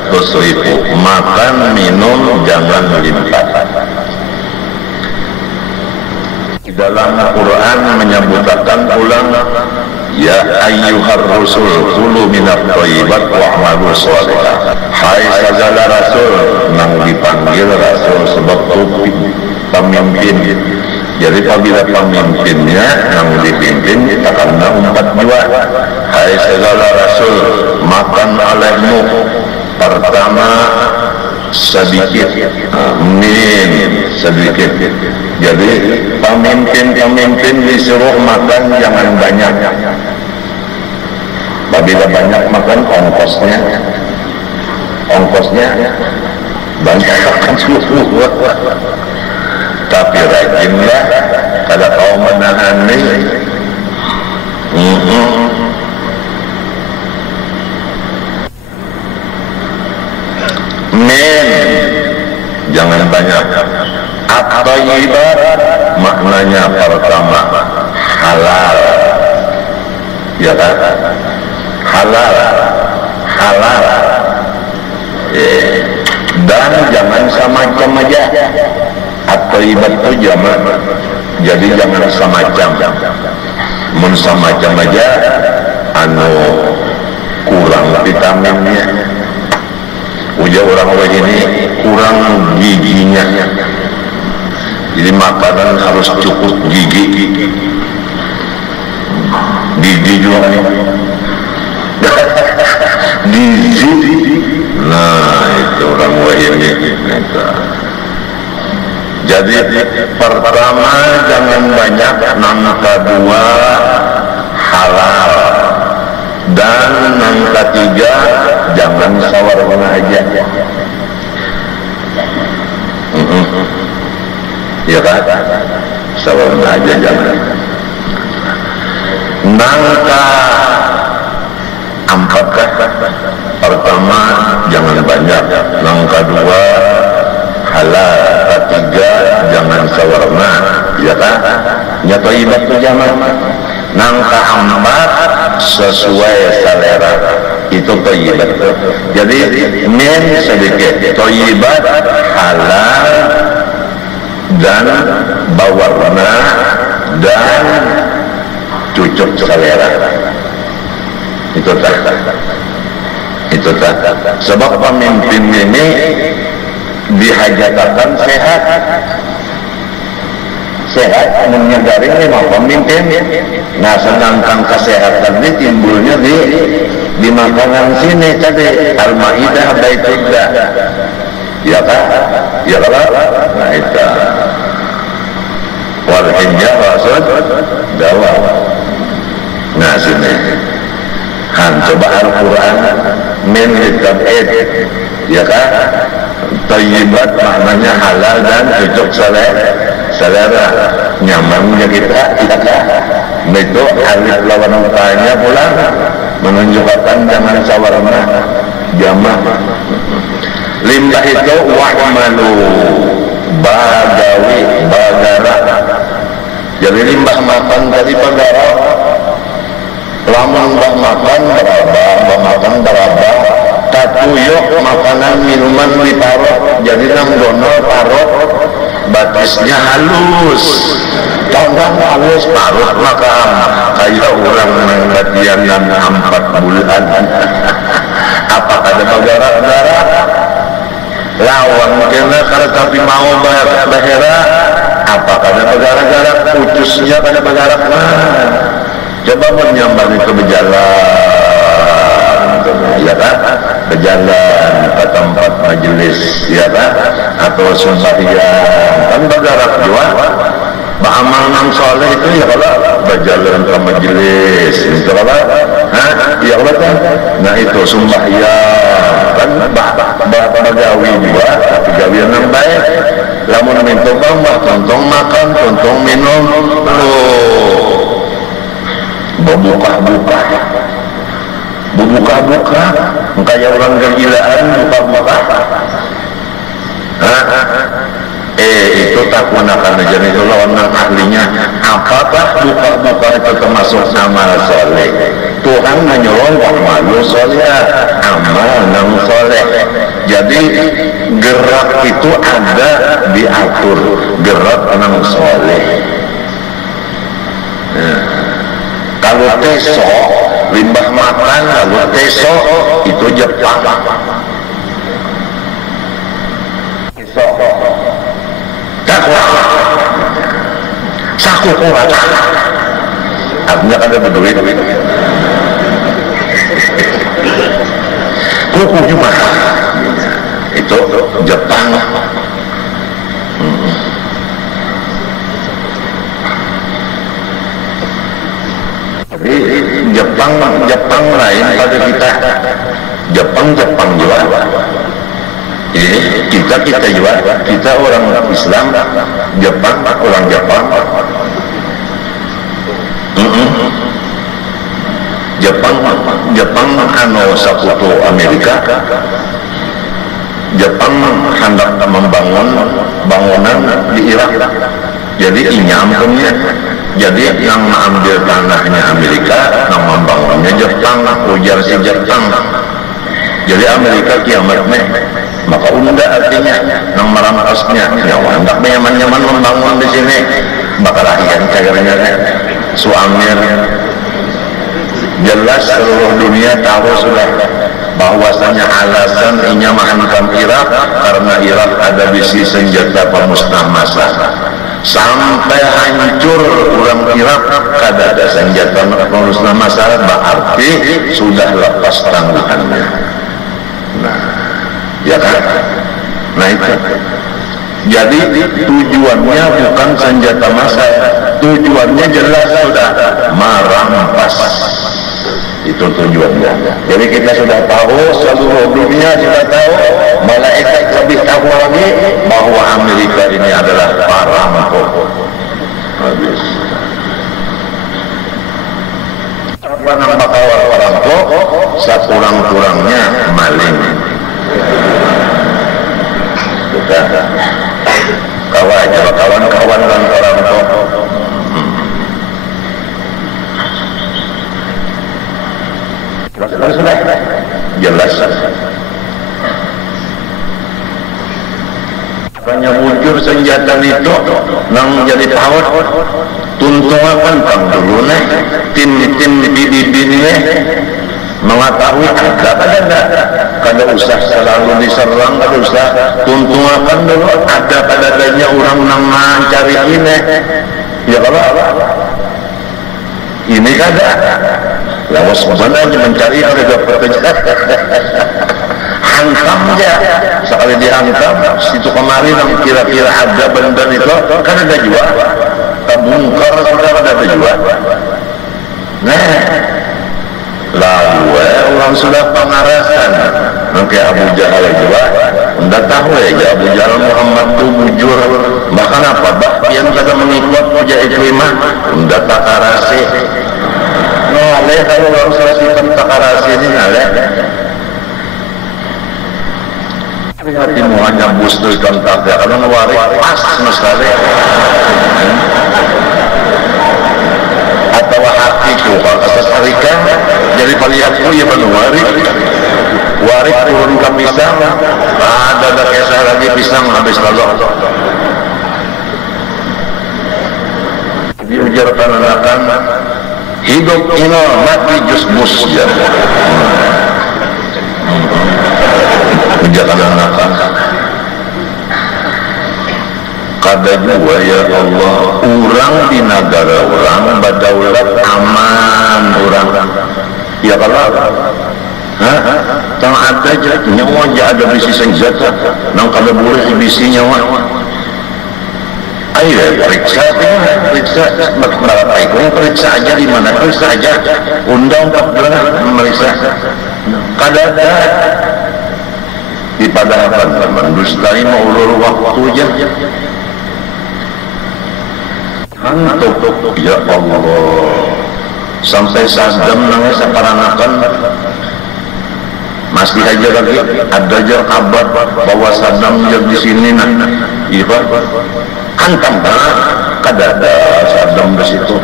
tusrifu, makan minum jangan limpah. dalam Quran menyebutkan ulang, ya ayyuhar rusul kulu minat thayyibat wa'malu sholihah. Hai segala rasul, nang dipanggil rasul sebab itu pemimpin. Jadi apabila pemimpinnya yang dipimpin takkanlah umpat jua. Hai segala rasul, makan olehmu pertama sedikit, sedikit. Jadi pemimpin disuruh makan jangan banyak. Apabila banyak makan ongkosnya banyak akan semua. Tapi rajinlah kalau kau menahan ini. Jangan banyak. At-thayyibat maknanya pertama halal, ya kan? Halal. Dan jangan semacam aja. At-thayyibat itu jamak, jadi jangan semacam. Mun semacam aja, kurang vitaminnya. Ujar orang ini kurang giginya. Jadi makanan harus cukup gigi juga. Gizi. Nah itu orang ini. Jadi pertama jangan banyak, yang kedua halal, dan yang ketiga jangan sawarna aja. Ya kan? Sawarna aja jangan. Nangka empat pertama jangan banyak, yang kedua halal, ketiga jangan sawarna, ya kan? Nyata ibadah tu jangan. Nangka empat sesuai selera, itu thayyibat. Jadi min sedikit, thayyibat halal dan bawarna dan cocok selera. Itu tak. Sebab pemimpin ini dihajatkan sehat menyadari memang pemimpin. Nah sedangkan kesehatan ini timbulnya di makanan sini tadi Al-Maidah Baitullah, ya kan? Ya kan? Nah itu wal hijjah wasud dawa. Nah sini coba Al-Quran min litab'id, ya kan? Thayyibat maknanya halal dan cocok selera, nyamannya kita, ya kan? Itu alif lawan tanya pula menunjukkan jangan sawarna jamak. Limbah itu wa'malu bagara. Jadi limbah makan tadi bagara. Lamun makan berapa tatuyuk makanan minuman diparot, jadi nanggono parot batisnya halus, tonggang halus parot makan kayak orang latihan 4 bulan. Apa ada bagara lawan kena kalau tapi mau bahera apa ada bagara putusnya pada bagara. Coba menyambangi ke berjalan, ya kan? Berjalan ke tempat majelis, ya kan? Atau sembahyang, kan bergerak juga. Beramal yang soleh itu ya kalau berjalan ke majelis, itu kalau, ya kalau kan? Nah itu sembahyang, kan? Bagawi juga, tapi gawian yang baik. Lamun minta bambah, tontong makan, tontong minum, buka-buka, kayak orang kegilaan buka-buka. Itu tak gunakan aja itu lawan ahlinya. Apakah buka-buka itu termasuk amal soleh? Tuhan menyuruh wa'malu sholihah, amal yang soleh. Jadi gerak itu ada diatur, gerak yang soleh. Kalau teso, limbah makan, kalau teso itu Jepang. Teso, saku kuat. Artinya kan ada berduit. Kuku gimana? Itu Jepang. Jadi Jepang lain pada kita. Jepang juga. Jadi kita juga. Kita orang Islam, Jepang orang Jepang. Jepang anu sakutu Amerika. Jepang hendak membangun bangunan di Irak. Jadi inyampunnya. Jadi yang mengambil tanahnya Amerika, yang membangunnya Jepang, ujar si Jepang. Jadi Amerika kiamatnya, maka unda artinya yang merampasnya. Nyawa hendak nyaman-nyaman membangun di sini, bakal lahian cairnya Suamir. Jelas seluruh dunia tahu sudah bahwasanya alasan inya menghantam Irak karena Irak ada bisi senjata pemusnah massa. Sampai hancur orang Irak kada ada senjata pemusnah massa, berarti sudah lepas tanggungannya. Nah, ya kan? Nah itu. Jadi tujuannya bukan senjata massa, tujuannya jelas sudah merampas. Itu tujuannya. Jadi kita sudah tahu, seluruh dunia sudah tahu, malaikat lebih tahu lagi bahwa Amerika ini adalah perampok. Habis. Apa nama kawal perampok? Sekurang-kurangnya maling. Sudah. Kawan-kawan dan perampok. Sudah jelas. Hanya bujur senjata itu nang jadi pawat tuntungan tang dulu nih tim bini mengetahui kada usah selalu diserang, kada usah tuntungan dulu ada pada adanya orang nang mencari ini ya kalau ini kada lawas sebenarnya mencari harga pekerjaan hantam aja sekali dihantam situ kemarin yang kira-kira ada benda itu kan ada juga terbongkar sudah ada juga. Nah lalu orang sudah pengarasan nanti Abu Jahal juga udah tahu ya Abu Jahal Muhammad itu bujur bahkan apa yang kata mengikut puja Ikrimah udah tak arasi. Ngaleh kalau orang salah sifat takarasi ini ngaleh hati mau hanya bus terus kontak ya kalau ngewarik pas sekali atau hatiku kalau atas harikan jadi palihatku ya menuwarik warik turun ke pisang ada kisah lagi pisang habis lalu diujarkan anak hidup ini mati jus bus ya. Menjaga anak kada juga ya Allah orang di negara orang berdaulat aman orang ya kalau tang ada aja nyawa aja ada bisi senjata nang kada boleh bisi nyawa. Ayo periksa periksa aja di mana periksa aja undang 14 meriksa kada ada di padahal mendustai mau ulur waktu aja hantuk ya Allah sampai Saddam nangis separanakan masih aja lagi ada aja kabar bahwa Saddam di sini nah iya hantam kada ada Saddam di situ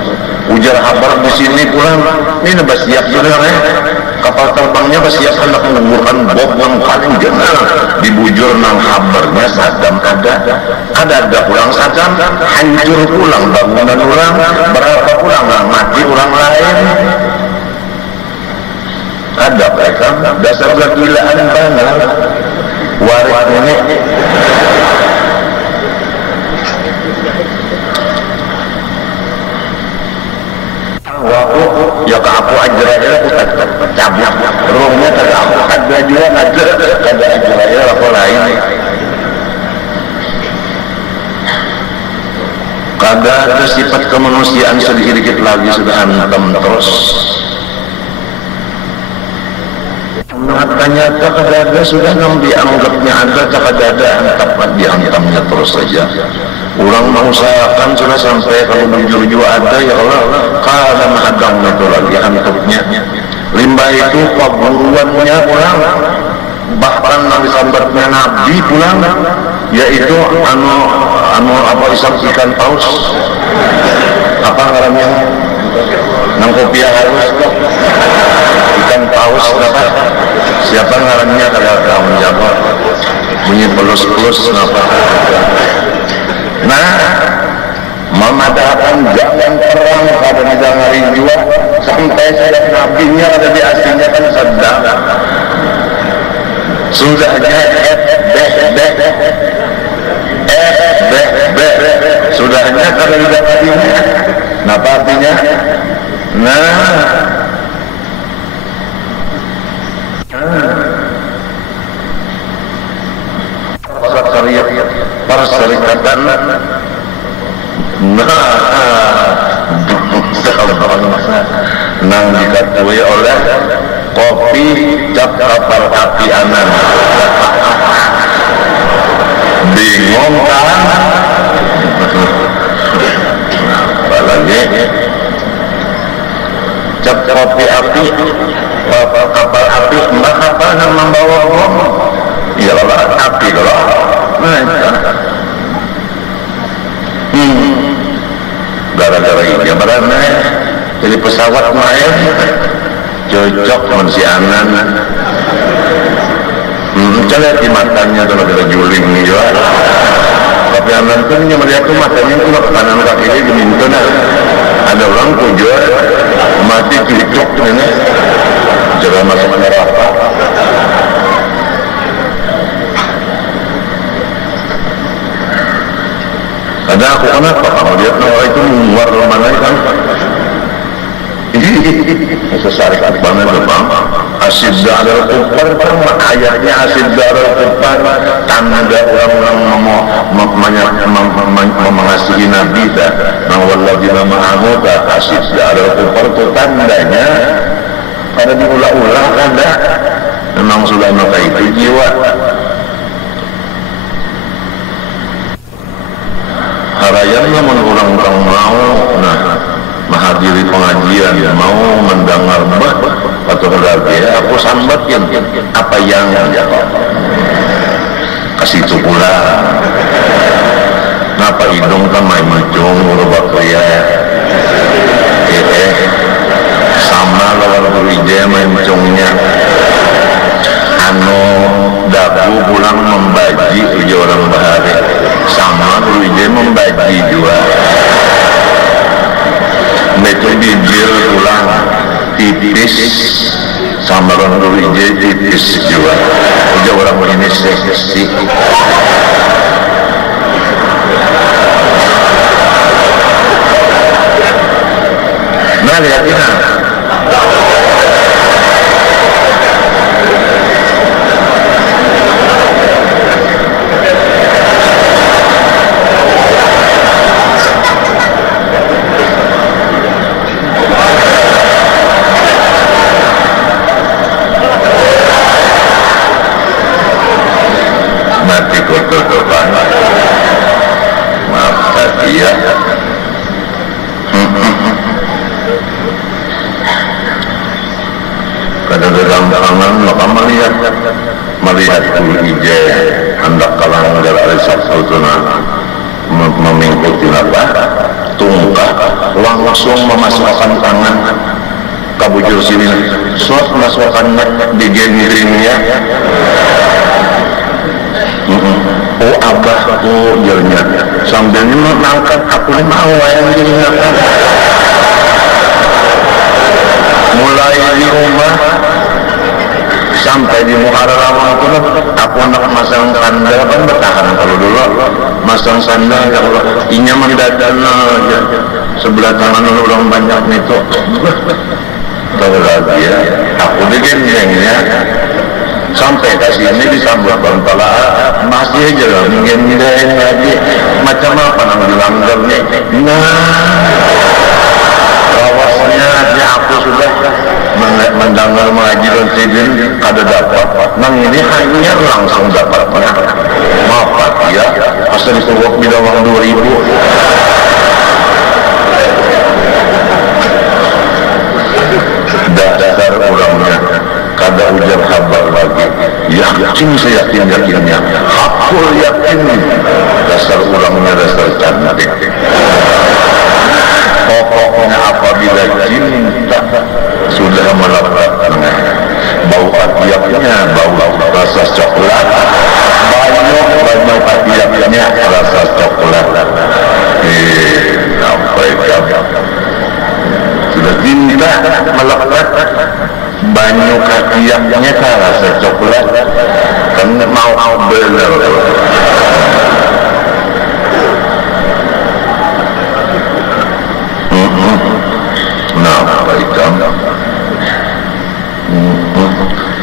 ujar kabar di sini pulang ini nabas siap sudah kapal terbangnya bersiap hendak menguburkan bom yang paling jenal di bujur nang habernya Saddam ada pulang Saddam hancur pulang bangunan orang berapa pulang mati orang lain ada mereka dasar kegilaan banget waris nenek ya kapu aja cabut rohnya ada juga ada aja apa lain kada ada sifat kemanusiaan sedikit lagi sudah hantam terus nyata kada ada sudah dianggapnya ada kada ada dihantamnya terus saja. Orang mengusahakan sudah sampai kalau bujur ada ya Allah kada menghadang itu lagi hantamnya limbah itu paburuannya pulang bahkan nabi sambatnya nabi pulang yaitu anu apa ikan paus apa ngarannya nang kopi halus ikan paus apa siapa ngarannya kada kamu jawab bunyi pelus-pelus apa nah memadakan jangan perang pada negara jua sampai saya nabinya ada di aslinya kan Saddam sudahnya sudahnya kalau tidak artinya apa artinya perserikatan nang dikatui oleh kopi cap kapal api anan bingung kan apalagi cap kopi api kapal api mbak apa yang membawa bom iyalah api kalau gara-gara ini berana jadi pesawat main cocok manusianan coba di matanya kalau ada juling juga tapi anak itu melihat tuh matanya itu ke kanan kaki ini dimintun ada orang kujur mati klikuk ini jangan masuk neraka ada aku kenapa kamu lihat nama itu luar mana kan sesarik banget bang asid darah kupar ayatnya asid darah kupar tanda orang-orang mengasihi Nabi nawalladzina ma'ahu asid darah kupar itu tandanya karena diulang-ulang ada memang sudah maka itu jiwa harayan namun orang-orang mau menghadiri pengajian mau mendengar atau berarti aku sambatkan apa yang kasih itu pula kenapa hidung kan main mencung berubah kaya sama lawan berija main mencungnya anu dagu pulang membaji tujuh orang bahari sama berija membaji juga itu bibir pulang tipis sama orang berija tipis juga udah orang ini seksi nah lihatin mati kotor-kotor maaf tadi ya kada dalam tangan maka melihat hijau hendak kalang dari satu tunang mengikuti apa tungkah langsung memasukkan tangan kabujur sini sok masukkannya di gengringnya. Oh abah oh jelnya sambil mengangkat aku ini mau yang diingatkan. Mulai di rumah sampai di Muharram itu aku nak masang sandal kan bertahan kalau dulu masang sandal kalau inya mendadan aja sebelah tangan orang banyak itu kalau lagi ya aku digendengnya sampai ke sini disambut bantala masih aja lah gendeng lagi macam apa nang dilanggar nih rawasnya ya aku sudah mendengar mengaji dan sidin kada dapat nang ini hanya langsung dapat maaf ya asal disuruh bila uang 2000 dasar orangnya kada ujar kabar lagi yakin seyakin-yakinnya aku yakin dasar orangnya dasar cantik pokoknya apabila cinta sudah melekat bau hatiapnya bau rasa coklat banyak hatiapnya rasa coklat sampai sudah cinta melekat banyak hatiapnya rasa coklat kan mau bener.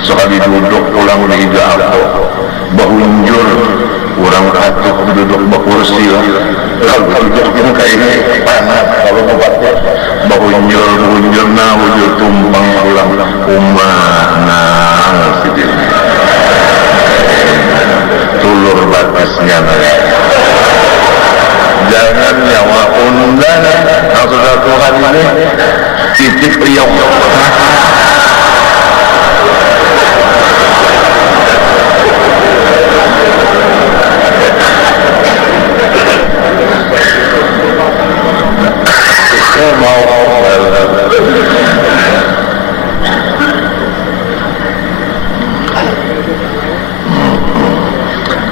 Sekali duduk pulang liga aku bahunjur orang katuk duduk berkursi lah kalau duduk kayak ini panas kalau obatnya bahunjur nah wujud tumpang pulang umah nah sidin tulur batasnya jangan nyawa undan yang sudah Tuhan ini titik riok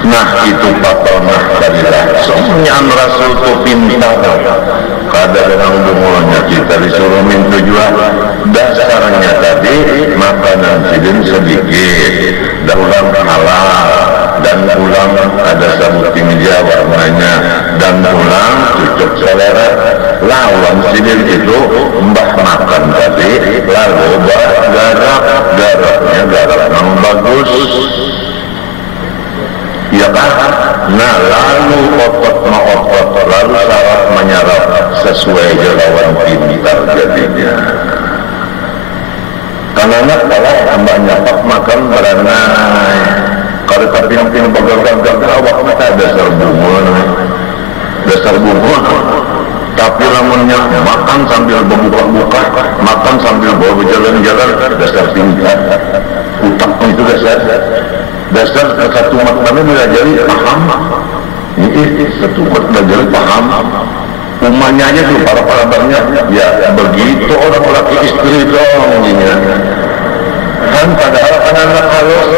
nah itu patronah darilah semuanya Rasul itu pintar kadang-kadang dungonya kita disuruh minta juga dasarnya tadi makanan sidin sedikit dan ulang halal dan ulang ada sabuti meja warnanya dan ulang cocok selera lawan sidin itu mbah makan tadi lalu garapnya garap yang bagus ya kan? Nah lalu otot lalu syarat menyerap sesuai jelawan pintar jadinya karena anak kalau tambah nyapak makan beranai kalau tapi bagal-bagal awak mata dasar bunga tapi lamunnya makan sambil berbuka-buka makan sambil bawa berjalan-jalan dasar tingkat utak itu dasar satu maknanya belajar paham ini satu maknanya paham umumnya aja tuh para banyak ya begitu orang laki istri dong kan padahal anak halus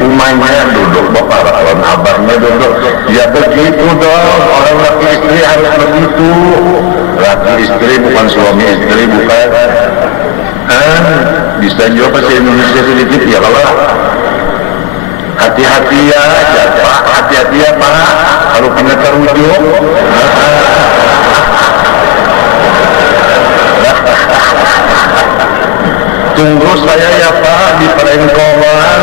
umumnya duduk bapak lawan abahnya duduk ya begitu dong orang laki istri harus begitu laki istri bukan suami istri bukan bisa juga bahasa Indonesia sedikit ya kalau hati-hati ya Pak hati-hati ya Pak kalau punya terujuk tunggu saya ya Pak di Pelengkongan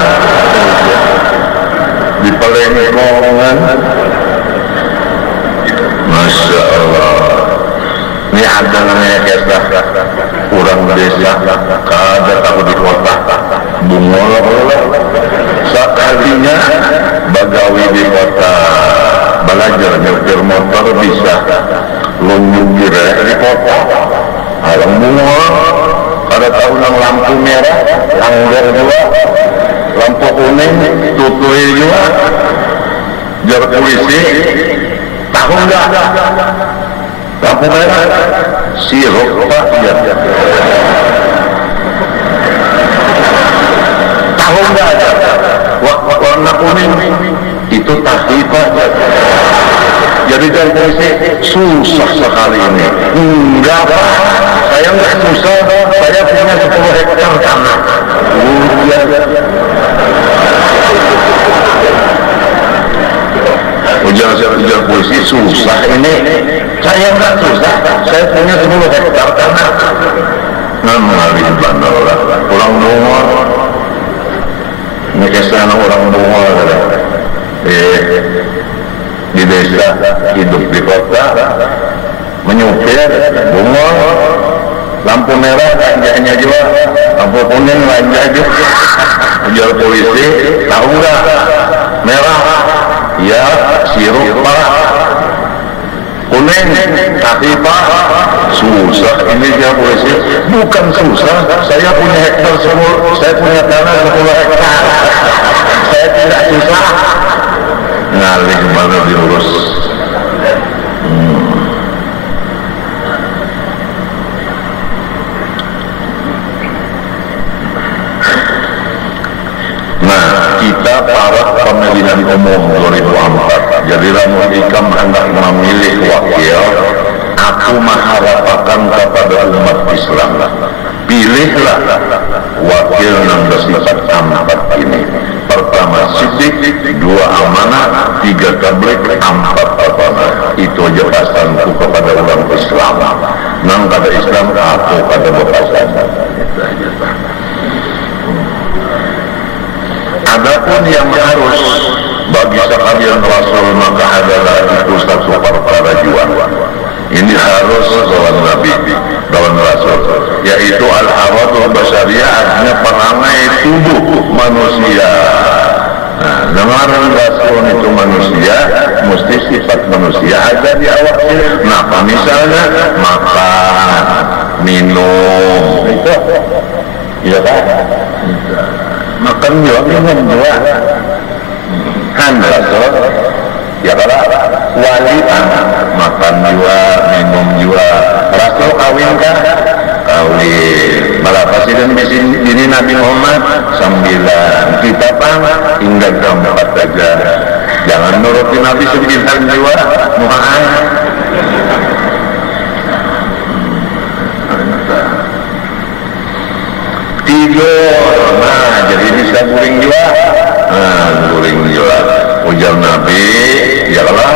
Masya Allah ini ada namanya kisah kurang desa kada tahu di kota bungol sekalinya bagawi di kota belajar nyetir motor bisa lunjukir di kota alang bungol kada tahu nang lampu merah langgar juga lampu kuning tutui juga jar polisi tahu enggak lampu merah sirup Pak, ya. Tahu nggak warna kuning itu tahi Pak. Jadi dari polisi susah sekali ini. Enggak Pak, saya nggak susah, saya punya 10 hektar tanah. Ujar polisi susah ini. Saya nggak susah, saya punya 10 hektar tanah. Nah, mengalih bandar orang rumah. Ini kesana orang rumah. Di desa, hidup di kota, menyupir, bunga, lampu merah, lanjanya juga, lampu kuning, lanjanya juga. Ujar polisi, tahu nggak? Merah, ya, sirup Pak. Kuning, tapi Pak, susah ini dia polisi. Bukan susah, saya punya hektar 10, saya punya tanah 10 hektar. Saya tidak susah. Ngalih mana diurus. Nah, kita para pemilihan umum 2004. Jadi lamun ikam hendak memilih wakil, aku mengharapkan kepada umat Islam, pilihlah wakil yang bersifat ampat ini. Pertama sidik, 2 amanah, 3 tabligh, 4 amanah. Itu aja pesanku kepada orang Islam. Nang kada Islam aku kada berpesan. Adapun yang harus bagi sekalian Rasul maka adalah itu satu perkara jual. Ini harus lawan Nabi, lawan Rasul, yaitu al-hawadul basyariyah, artinya perangai tubuh manusia. Nah, dengaran Rasul itu manusia, mesti sifat manusia ada di awaknya. Nah, misalnya makan, minum, itu, iya kan? Makan juga, minum juga. Kan Rasul, ya kalau wali makan juga, minum juga. Rasul kawin kah? Kawin. Berapa sih dan ini Nabi Muhammad? 9. Kita hingga 4 saja. Jangan nuruti Nabi 9 juga. Muhaan. Tidur. Nah, jadi bisa guring juga. Nah, guring juga. Ujar Nabi, ya Allah,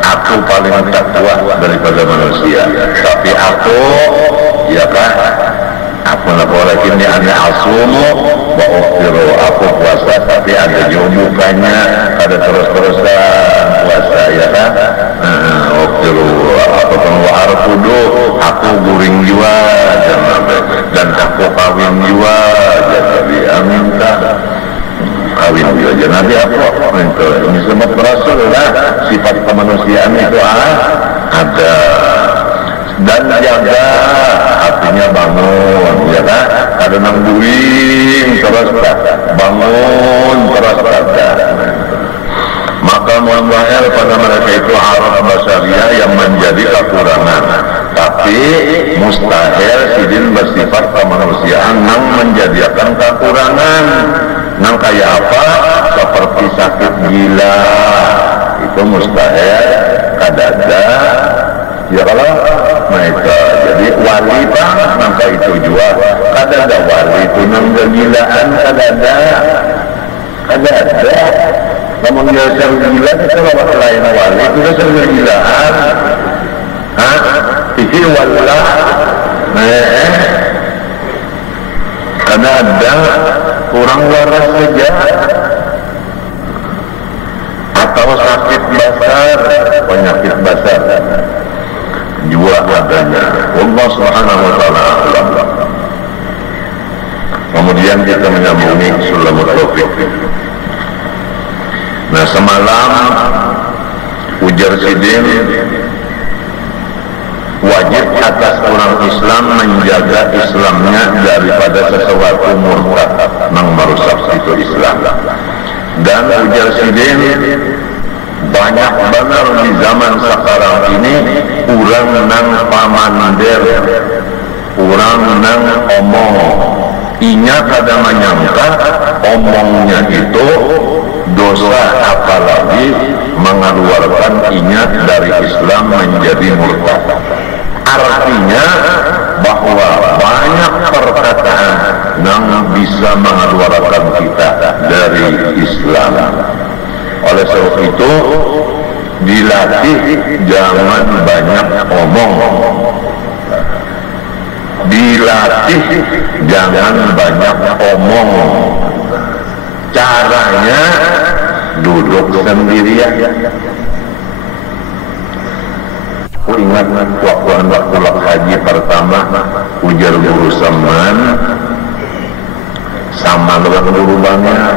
aku paling takwa daripada manusia. Tapi aku, ya kan, aku lagi ini ada asumu, wa'ufiru, aku puasa, tapi ada jumbukannya, ada terus-terusan puasa, ya kan. Wa'ufiru, aku pengeluar kudu, aku guring juga, dan aku kawin juga, jadi aminta. Kawin juga Nabi apa? Ini semua Rasul lah, sifat kemanusiaan itu ada. Dan jaga hatinya bangun, ya kan? Ada nangguring terus bangun terus ada. Maka muamahel pada mereka itu arah basyariah yang menjadi kekurangan. Tapi mustahil sidin bersifat kemanusiaan yang menjadikan kekurangan. Nang kayak apa? Seperti sakit gila, itu mustahil, kadada. Ya kalau mereka jadi wali Pak, maka itu juga kadada wali itu nang kegilaan, kadada. Namun dia sergila itu lewat lain wali itu kan sergilaan. Pikir wala, karena ada kurang waras saja atau sakit basar, penyakit basar juga adanya. Allah Subhanahu wa taala alam. Kemudian kita menyambungi Sulamul Taufik. Nah, semalam ujar sidin wajib atas orang Islam menjaga Islamnya daripada sesuatu murtad yang merusak itu Islam. Dan ujar sidin banyak benar di zaman sekarang ini urang nang pamander, urang nang omong. Inya kada menyangka omongnya itu dosa, apalagi mengeluarkan inya dari Islam menjadi murtad. Artinya bahwa banyak perkataan yang bisa mengeluarkan kita dari Islam. Oleh sebab itu dilatih jangan banyak omong, dilatih jangan banyak omong. Caranya duduk sendirian. Aku ingat waktu haji pertama ujar guru Saman sama dengan guru banyak,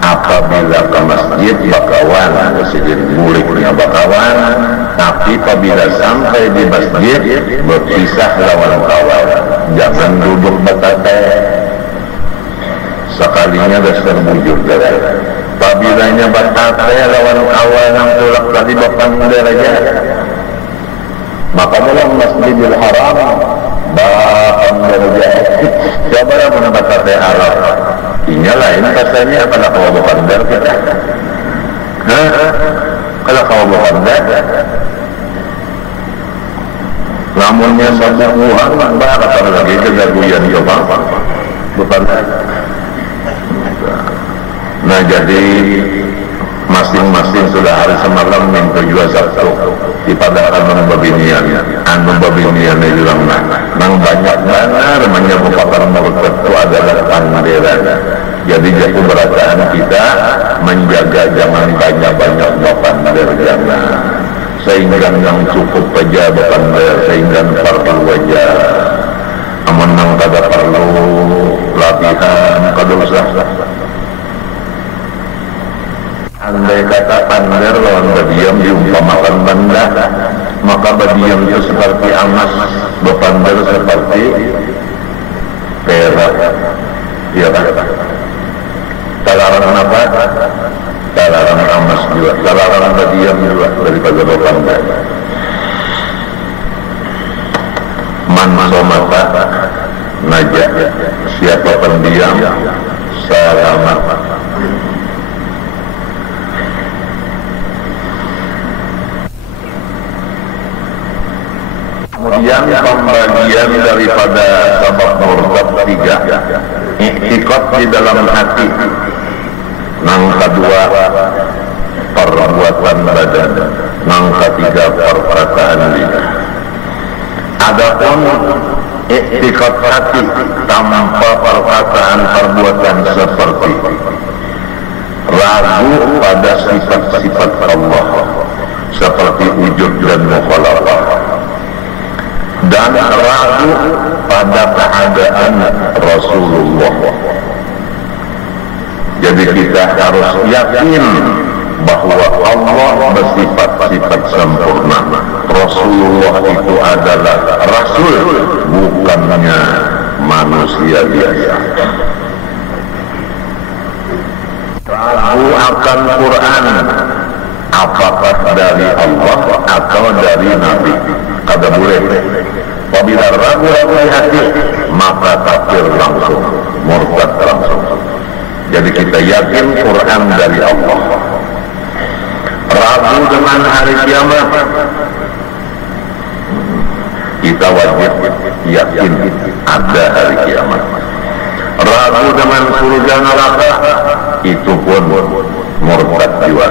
apabila ke masjid bakawan, masjid muliknya bakawan, tapi apabila sampai di masjid berpisah lawan kawan, jangan duduk berkata. Sekalinya dasar bujur dari apabila berkata lawan kawan yang tulak tadi berpandai aja, maka dalam Masjidil Haram berpandai aja. Coba lah pun berkata Arab inya lain katanya kalau kau berpandai kita. Kalau kau berpandai namunnya sebuah bahkan lagi kegaguyan coba berpandai. Nah jadi masing-masing sudah hari semalam minta juga satu dipadakan membabinian membabinian di dalam nang banyak benar menyebutkan murtad itu adalah panderan. Jadi jatuh berataan kita menjaga jangan banyak-banyak bapander, jangan sehingga yang cukup aja bapander, sehingga perlu aja aman nang kada perlu latihan kada usah. Andai kata pander lawan badiam diumpamakan benda, maka badiam itu seperti emas, bepander seperti perak. Iya kan? Talaran apa? Talaran emas juga, talaran badiam juga daripada bepander. Man somata najak, siapa pendiam selamat. Kemudian pembagian daripada sabab murtad 3, iktikad di dalam hati. Nang kedua perbuatan badan, nang ketiga perkataan lidah. Adapun iktikad hati tanpa perkataan perbuatan seperti ragu pada sifat-sifat Allah seperti wujud dan mukhalafah, dan ragu pada keadaan Rasulullah. Jadi kita harus yakin bahwa Allah bersifat-sifat sempurna. Rasulullah itu adalah Rasul, bukannya manusia biasa. Ragu akan Quran, apakah dari Allah atau dari Nabi? Kada boleh. Apabila ragu-ragu di hati, maka kafir langsung, murtad langsung. Jadi kita yakin Quran dari Allah. Ragu dengan hari kiamat, kita wajib yakin ada hari kiamat. Ragu dengan surga neraka, itu pun murtad jiwa.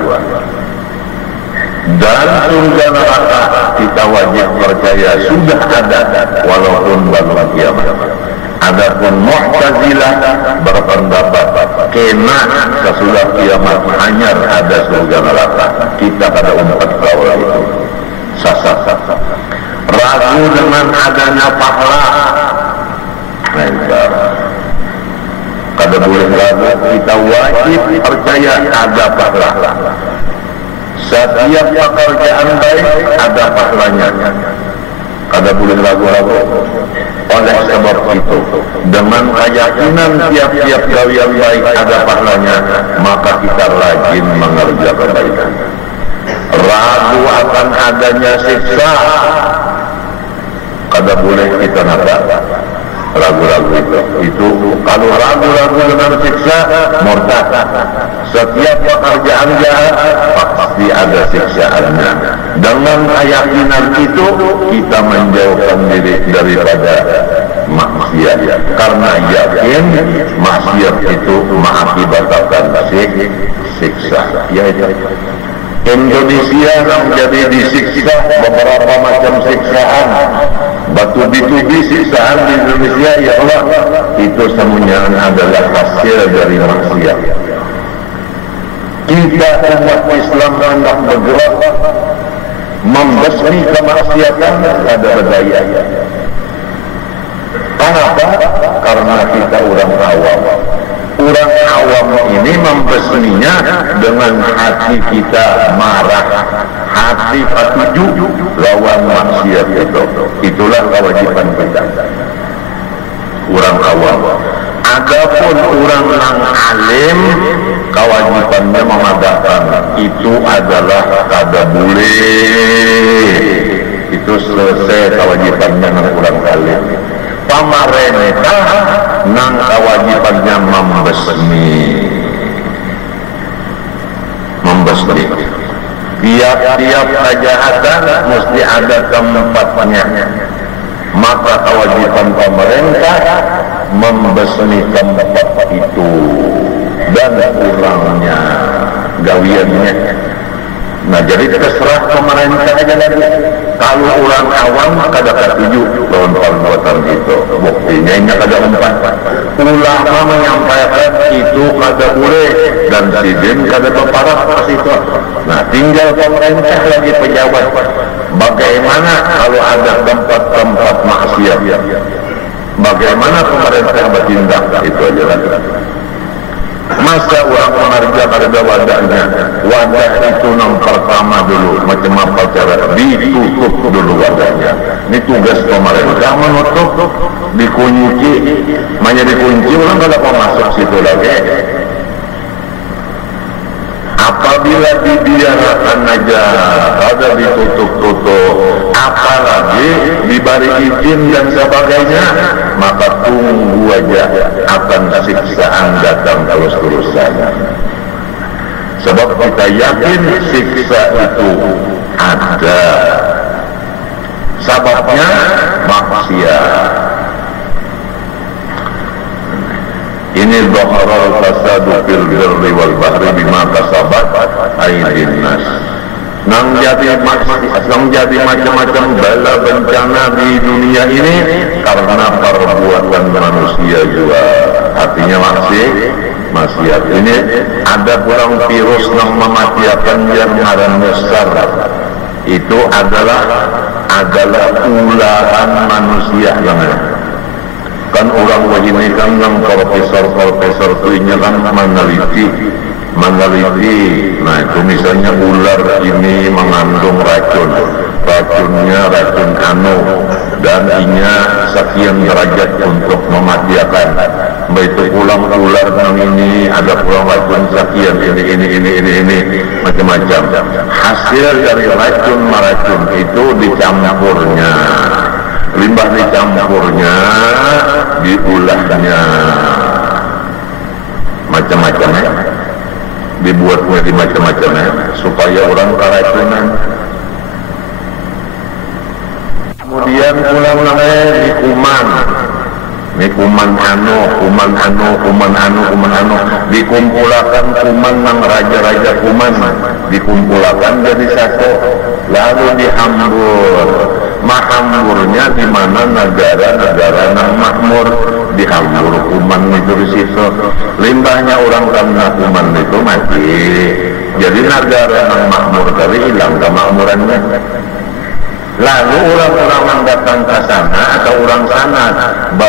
Dan surga neraka kita wajib percaya sudah ada walaupun belum kiamat. Adapun Mu'tazilah berpendapat kena sesudah kiamat hanya ada surga neraka. Kita pada umat kawal itu sasar. Ragu dengan adanya pahala, kada boleh ragu, kita wajib percaya ada pahala. Setiap pekerjaan baik ada pahalanya, kada boleh ragu-ragu. Oleh sebab itu, dengan keyakinan tiap-tiap gawe yang baik ada pahalanya, maka kita rajin mengerjakan kebaikan. ragu akan adanya siksa, kada boleh kita napa ragu-ragu itu kalau ragu-ragu dengan siksa murtad. Setiap pekerjaan jahat pasti ada siksaannya. Dengan keyakinan itu kita menjauhkan diri daripada maksiat, karena yakin maksiat itu mengakibatkan siksa. Yaitu Indonesia menjadi disiksa beberapa macam siksaan, batu-bitubi siksaan di Indonesia. Ya Allah, itu semuanya adalah hasil dari maksiat. Kita umat Islam hendak bergerak membasmi kemaksiatan pada budaya. Kenapa? Karena kita orang awam. Orang awam ini membasminya dengan hati kita marah, hati patuju lawan maksiat itu. Itulah kewajiban kita. Orang awam. Adapun orang yang alim, kewajibannya memadahkan. Itu adalah kada boleh. Itu selesai kewajibannya dengan orang alim. Pemerintah nang kewajibannya membasmi. Tiap-tiap kejahatan mesti ada tempatnya. Maka kewajiban pemerintah membasmi tempat itu dan kurangnya gawiannya. Nah, jadi terserah pemerintah aja lagi. Kalau orang awam kada setuju lawan perbuatan itu, buktinya ini kada umpan. Ulama menyampaikan itu kada boleh dan sidin kada berparah ke situ. Nah, tinggal pemerintah lagi pejabat. Bagaimana kalau ada tempat-tempat maksiat? Bagaimana pemerintah bertindak? Itu aja lagi. Masa orang pengerja ada wadahnya. Wadah itu yang pertama dulu, macam apa cara ditutup dulu wadahnya. Ini tugas pemerintah menutup, dikunci, hanya dikunci orang tidak mau masuk situ lagi. Apabila dibiarkan aja ada ditutup-tutup, apalagi diberi izin dan sebagainya, maka tunggu aja akan siksaan datang terus-terusan. Sebab kita yakin siksa itu ada. Sebabnya maksiat. Ini dhaharal fasadu fil birri wal bahri bima kasabat aydin nas. Nang jadi macam-macam bala bencana di dunia ini karena perbuatan manusia juga. Artinya maksiat ini ada kurang virus yang mematikan yang ngaran besar. Itu adalah ularan manusia yang ada. Kan orang begini kan yang profesor itu kan meneliti. Nah itu misalnya ular ini mengandung racunnya racun anu dan inya sekian derajat untuk mematikan. Begitu pulang ular yang ini ada pulang racun sekian ini macam-macam. Hasil dari racun itu dicampurnya. Limbah dicampurnya, diulahnya macam-macamnya, dibuatnya di macam-macamnya supaya orang keracunan. Kemudian pulang lagi di kuman anu, dikumpulkan kuman yang raja-raja kuman, dikumpulkan jadi satu, lalu dihambur. Mahamurnya di mana negara-negara yang makmur dihambur kuman itu di situ. Limbahnya orang karena kuman itu mati. Jadi negara yang makmur dari hilang kemakmurannya. Lalu orang-orang yang datang ke sana atau orang sana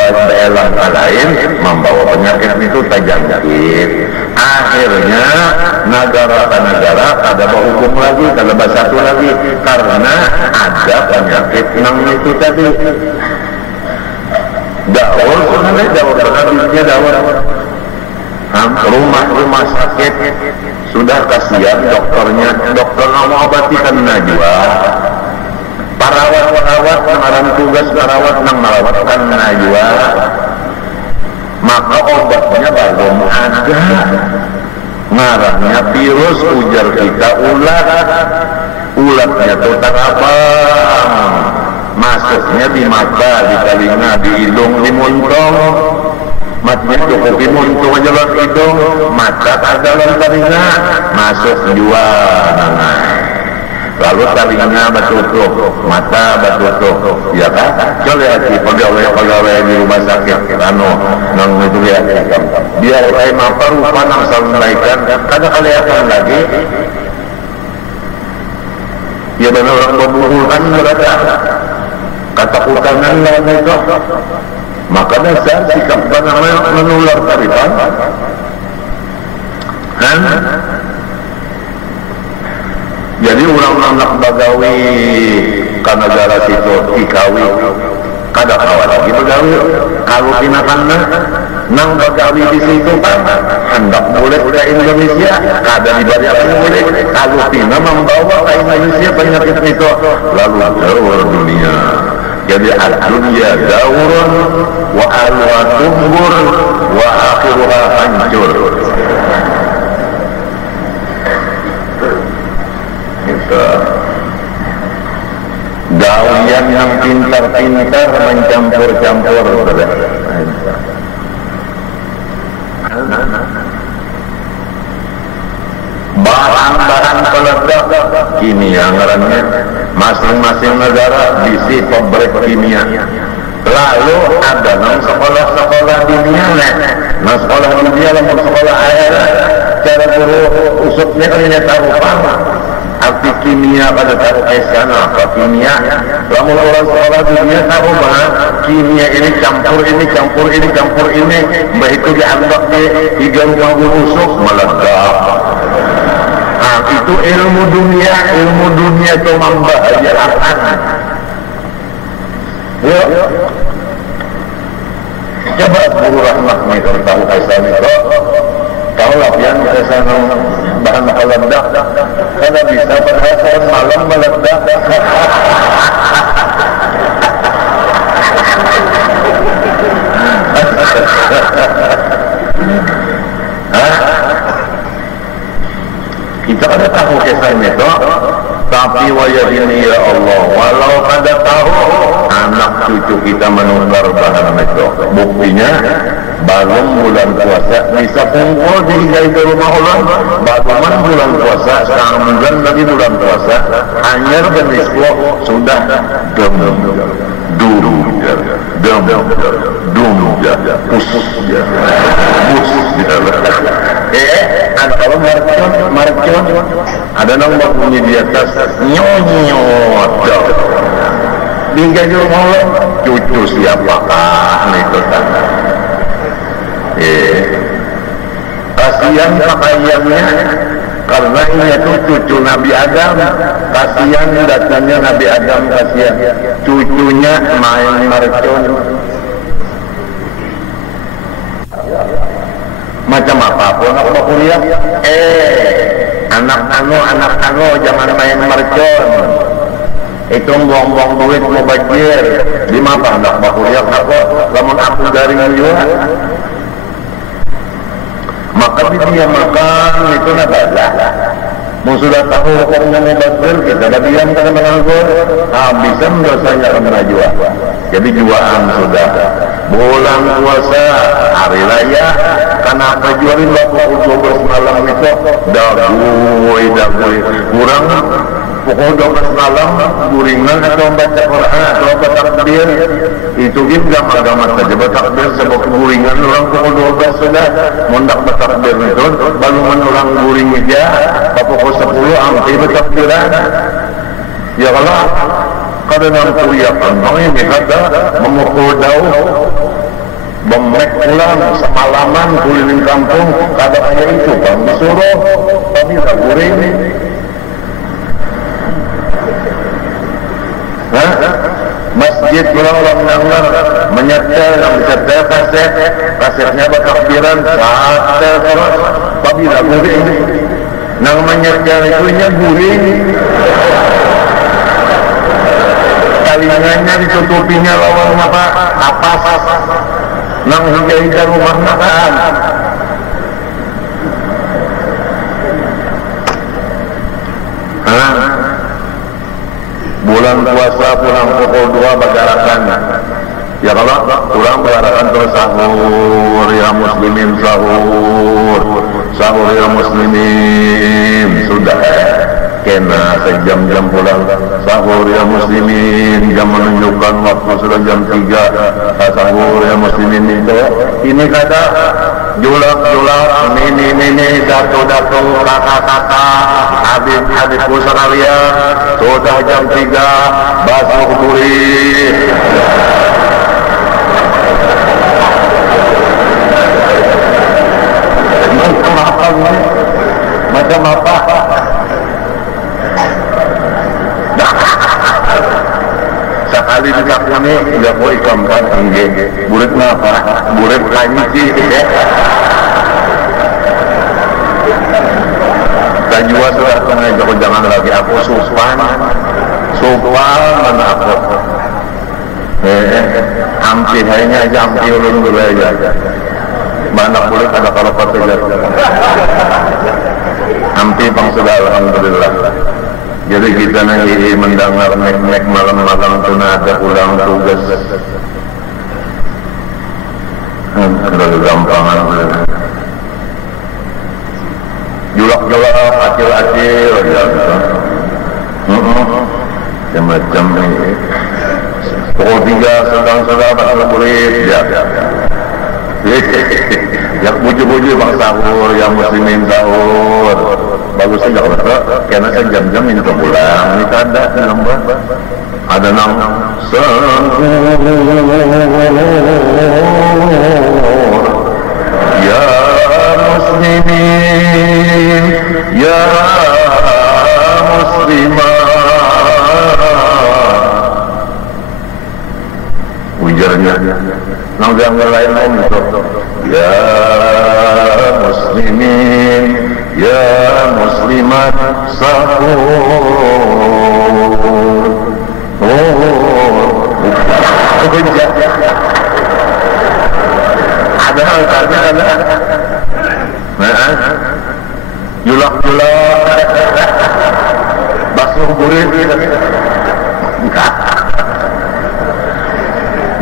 daerah lain membawa penyakit itu terjangkit. Akhirnya negara ke negara ada berhukum lagi, ada bersatu lagi karena ada penyakit yang itu tadi. Daur sebenarnya daur. rumah sakit sudah kasihan dokternya, dokter mau obatikan najwa, perawat mengarang tugas perawat nang merawatkan najwa, maka obatnya belum ada, ngarangnya virus, ujar kita ulatnya tuh tarabang, masuknya di mata, di telinga, di hidung, di muntong, matanya cukup di muntong aja lewat hidung, mata ada lewat telinga, masuk jua, lalu telinga batutup, mata batutup, ya kan? Coba lihat sih pegawai di rumah sakit, nang itu lihat, biar kayak apa rupa nang sampaikan, kadang kelihatan lagi. Ya benar orang berburuan mereka ketakutan lain itu, maka dasar sikap namanya menular taripan kan. Jadi orang anak bagawi ke negara situ Ikawi kada kawan lagi bagawi, kalau pinakannya nang bagawi di situ kan hendak boleh ke Indonesia, kada dibayarkan boleh, kalau pina membawa ke Indonesia penyakit itu lalu jauh dunia. Jadi ad-dunya daurun wa alwa tumbur wa akhiruha hancur. Gitu. Gawian yang pintar-pintar mencampur-campur bahan-bahan peledak kimia ngarannya, masing-masing negara bisi pabrik kimia. Lalu ada nang sekolah-sekolah dunia, nah sekolah dunia lamun sekolah air cara guru usupnya kalinya tahu apa arti kimia pada taruh esana apa kimia, lamun orang sekolah dunia tahu bahwa kimia ini campur ini, begitu dianggap di rumah guru usuk meledak. Nah itu ilmu dunia itu membahayakan. Ya, coba guru rahmat nih kalau tahu esan itu, tahu lah yang esan bahan meledak, karena bisa berhasil malam meledak. Kita ada tahu kesan itu, tapi wajah ini ya Allah, walau ada tahu anak cucu kita menukar bahan itu, buktinya balon bulan puasa bisa kumpul di rumah Allah, balon bulan puasa sekarang lagi bulan puasa hanya beniswa sudah ada kalau marcon ada nombor bunyi di atas nyonyot hingga di rumah Allah cucu siapakah itu kan kasihan pakaiannya karena ini itu cucu Nabi Adam, kasihan datangnya Nabi Adam, kasihan cucunya main marcon macam apapun aku kuliah anak anu jangan main marcon, itu buang-buang duit mau bajir di mata anak kuliah aku lamun aku garing juga maka dia makan itu nabala mau sudah tahu hukumnya mubazir kita dah diam karena menganggur bisa dosanya kena jua. Jadi juaan sudah bulan puasa hari raya kenapa jualin pukul 12 malam itu dagui kurang pukul 12 malam guringan atau baca Quran atau baca takbir itu juga agama saja baca takbir sebab guringan orang pukul 12 sudah mundak baca takbir itu baru orang guring aja pukul 10 ambil baca takbiran ya kalau kuliah kantong ini kata memukul daun bemek pulang semalaman keliling kampung kada kayak itu kan disuruh tapi tak guring masjid orang dengar menyetel kasetnya bertakbiran terus tapi tidak guring nang menyetel itu nya guring talingannya ditutupinya lawan apa kapas nang hingga rumah makan bulan puasa pulang pukul 2 bagarakan ya kalau kurang bagarakan terus sahur ya muslimin sahur ya muslimin sudah kena sejam-jam pulang sahur ya muslimin jam menunjukkan waktu sudah jam 3 sahur ya muslimin itu ini kata julak mini datu kakak Habib Kusanalia sudah jam 3 basuh duri macam apa sekali dikakuni tidak mau ikamkan enggak buret ngapa buret kanji dan juga sudah pengen jangan lagi aku supan mana aku hampir hanya jampi ulun dulu aja mana kulit ada kalau patah hampir bang sudah alhamdulillah jadi kita nanti mendengar nek malam-malam itu ada pulang tugas kalau gampangan julak acil ya macam ini pukul 3 sedang-sedang bakal kulit ya yang buju-buju bang sahur yang muslimin sahur bagus saja kalau karena saya jam-jam minta pulang ini ada nambah ada nang sahur ya muslimin ya muslimah ujarnya nang yang lain itu ya muslimin ya muslimat sahur ada julak basuh burit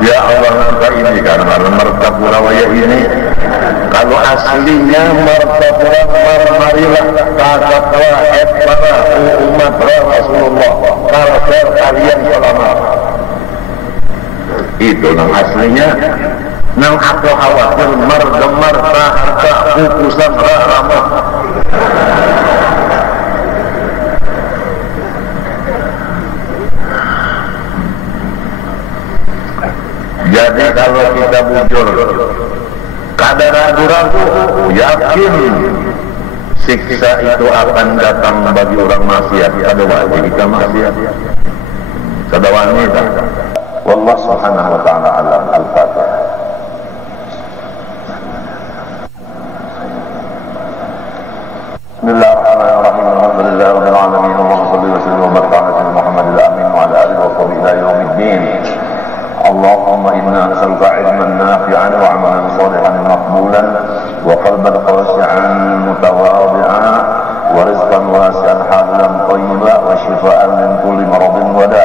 ya Allah nampak ini karena Martapura Waya ini kalau aslinya Martapura Marmarilah takatlah para umat Rasulullah karakter kalian selama itu yang aslinya nang aku khawatir mar-gemar harta kukusan ramah jadi kalau kita bujur kadang ragu-ragu yakin siksa itu akan datang bagi orang maksiat kada wajib kita maksiat kada wanita wallah subhanahu wa ta'ala alam al-fatihah. Bismillahirrahmanirrahim. Alhamdulillah rabbil alamin. Allahumma shalli wa sallim wa barik ala sayyidina Muhammadil amin wa ala alihi wa sahbihi ila yaumiddin. Allahumma inna nas'aluka 'ilman nafi'an wa 'amalan shalihan maqbulan wa qalban khashi'an mutawadhi'an wa rizqan wasi'an halalan thayyiban wa shifaa'an min kulli maradin wa da'.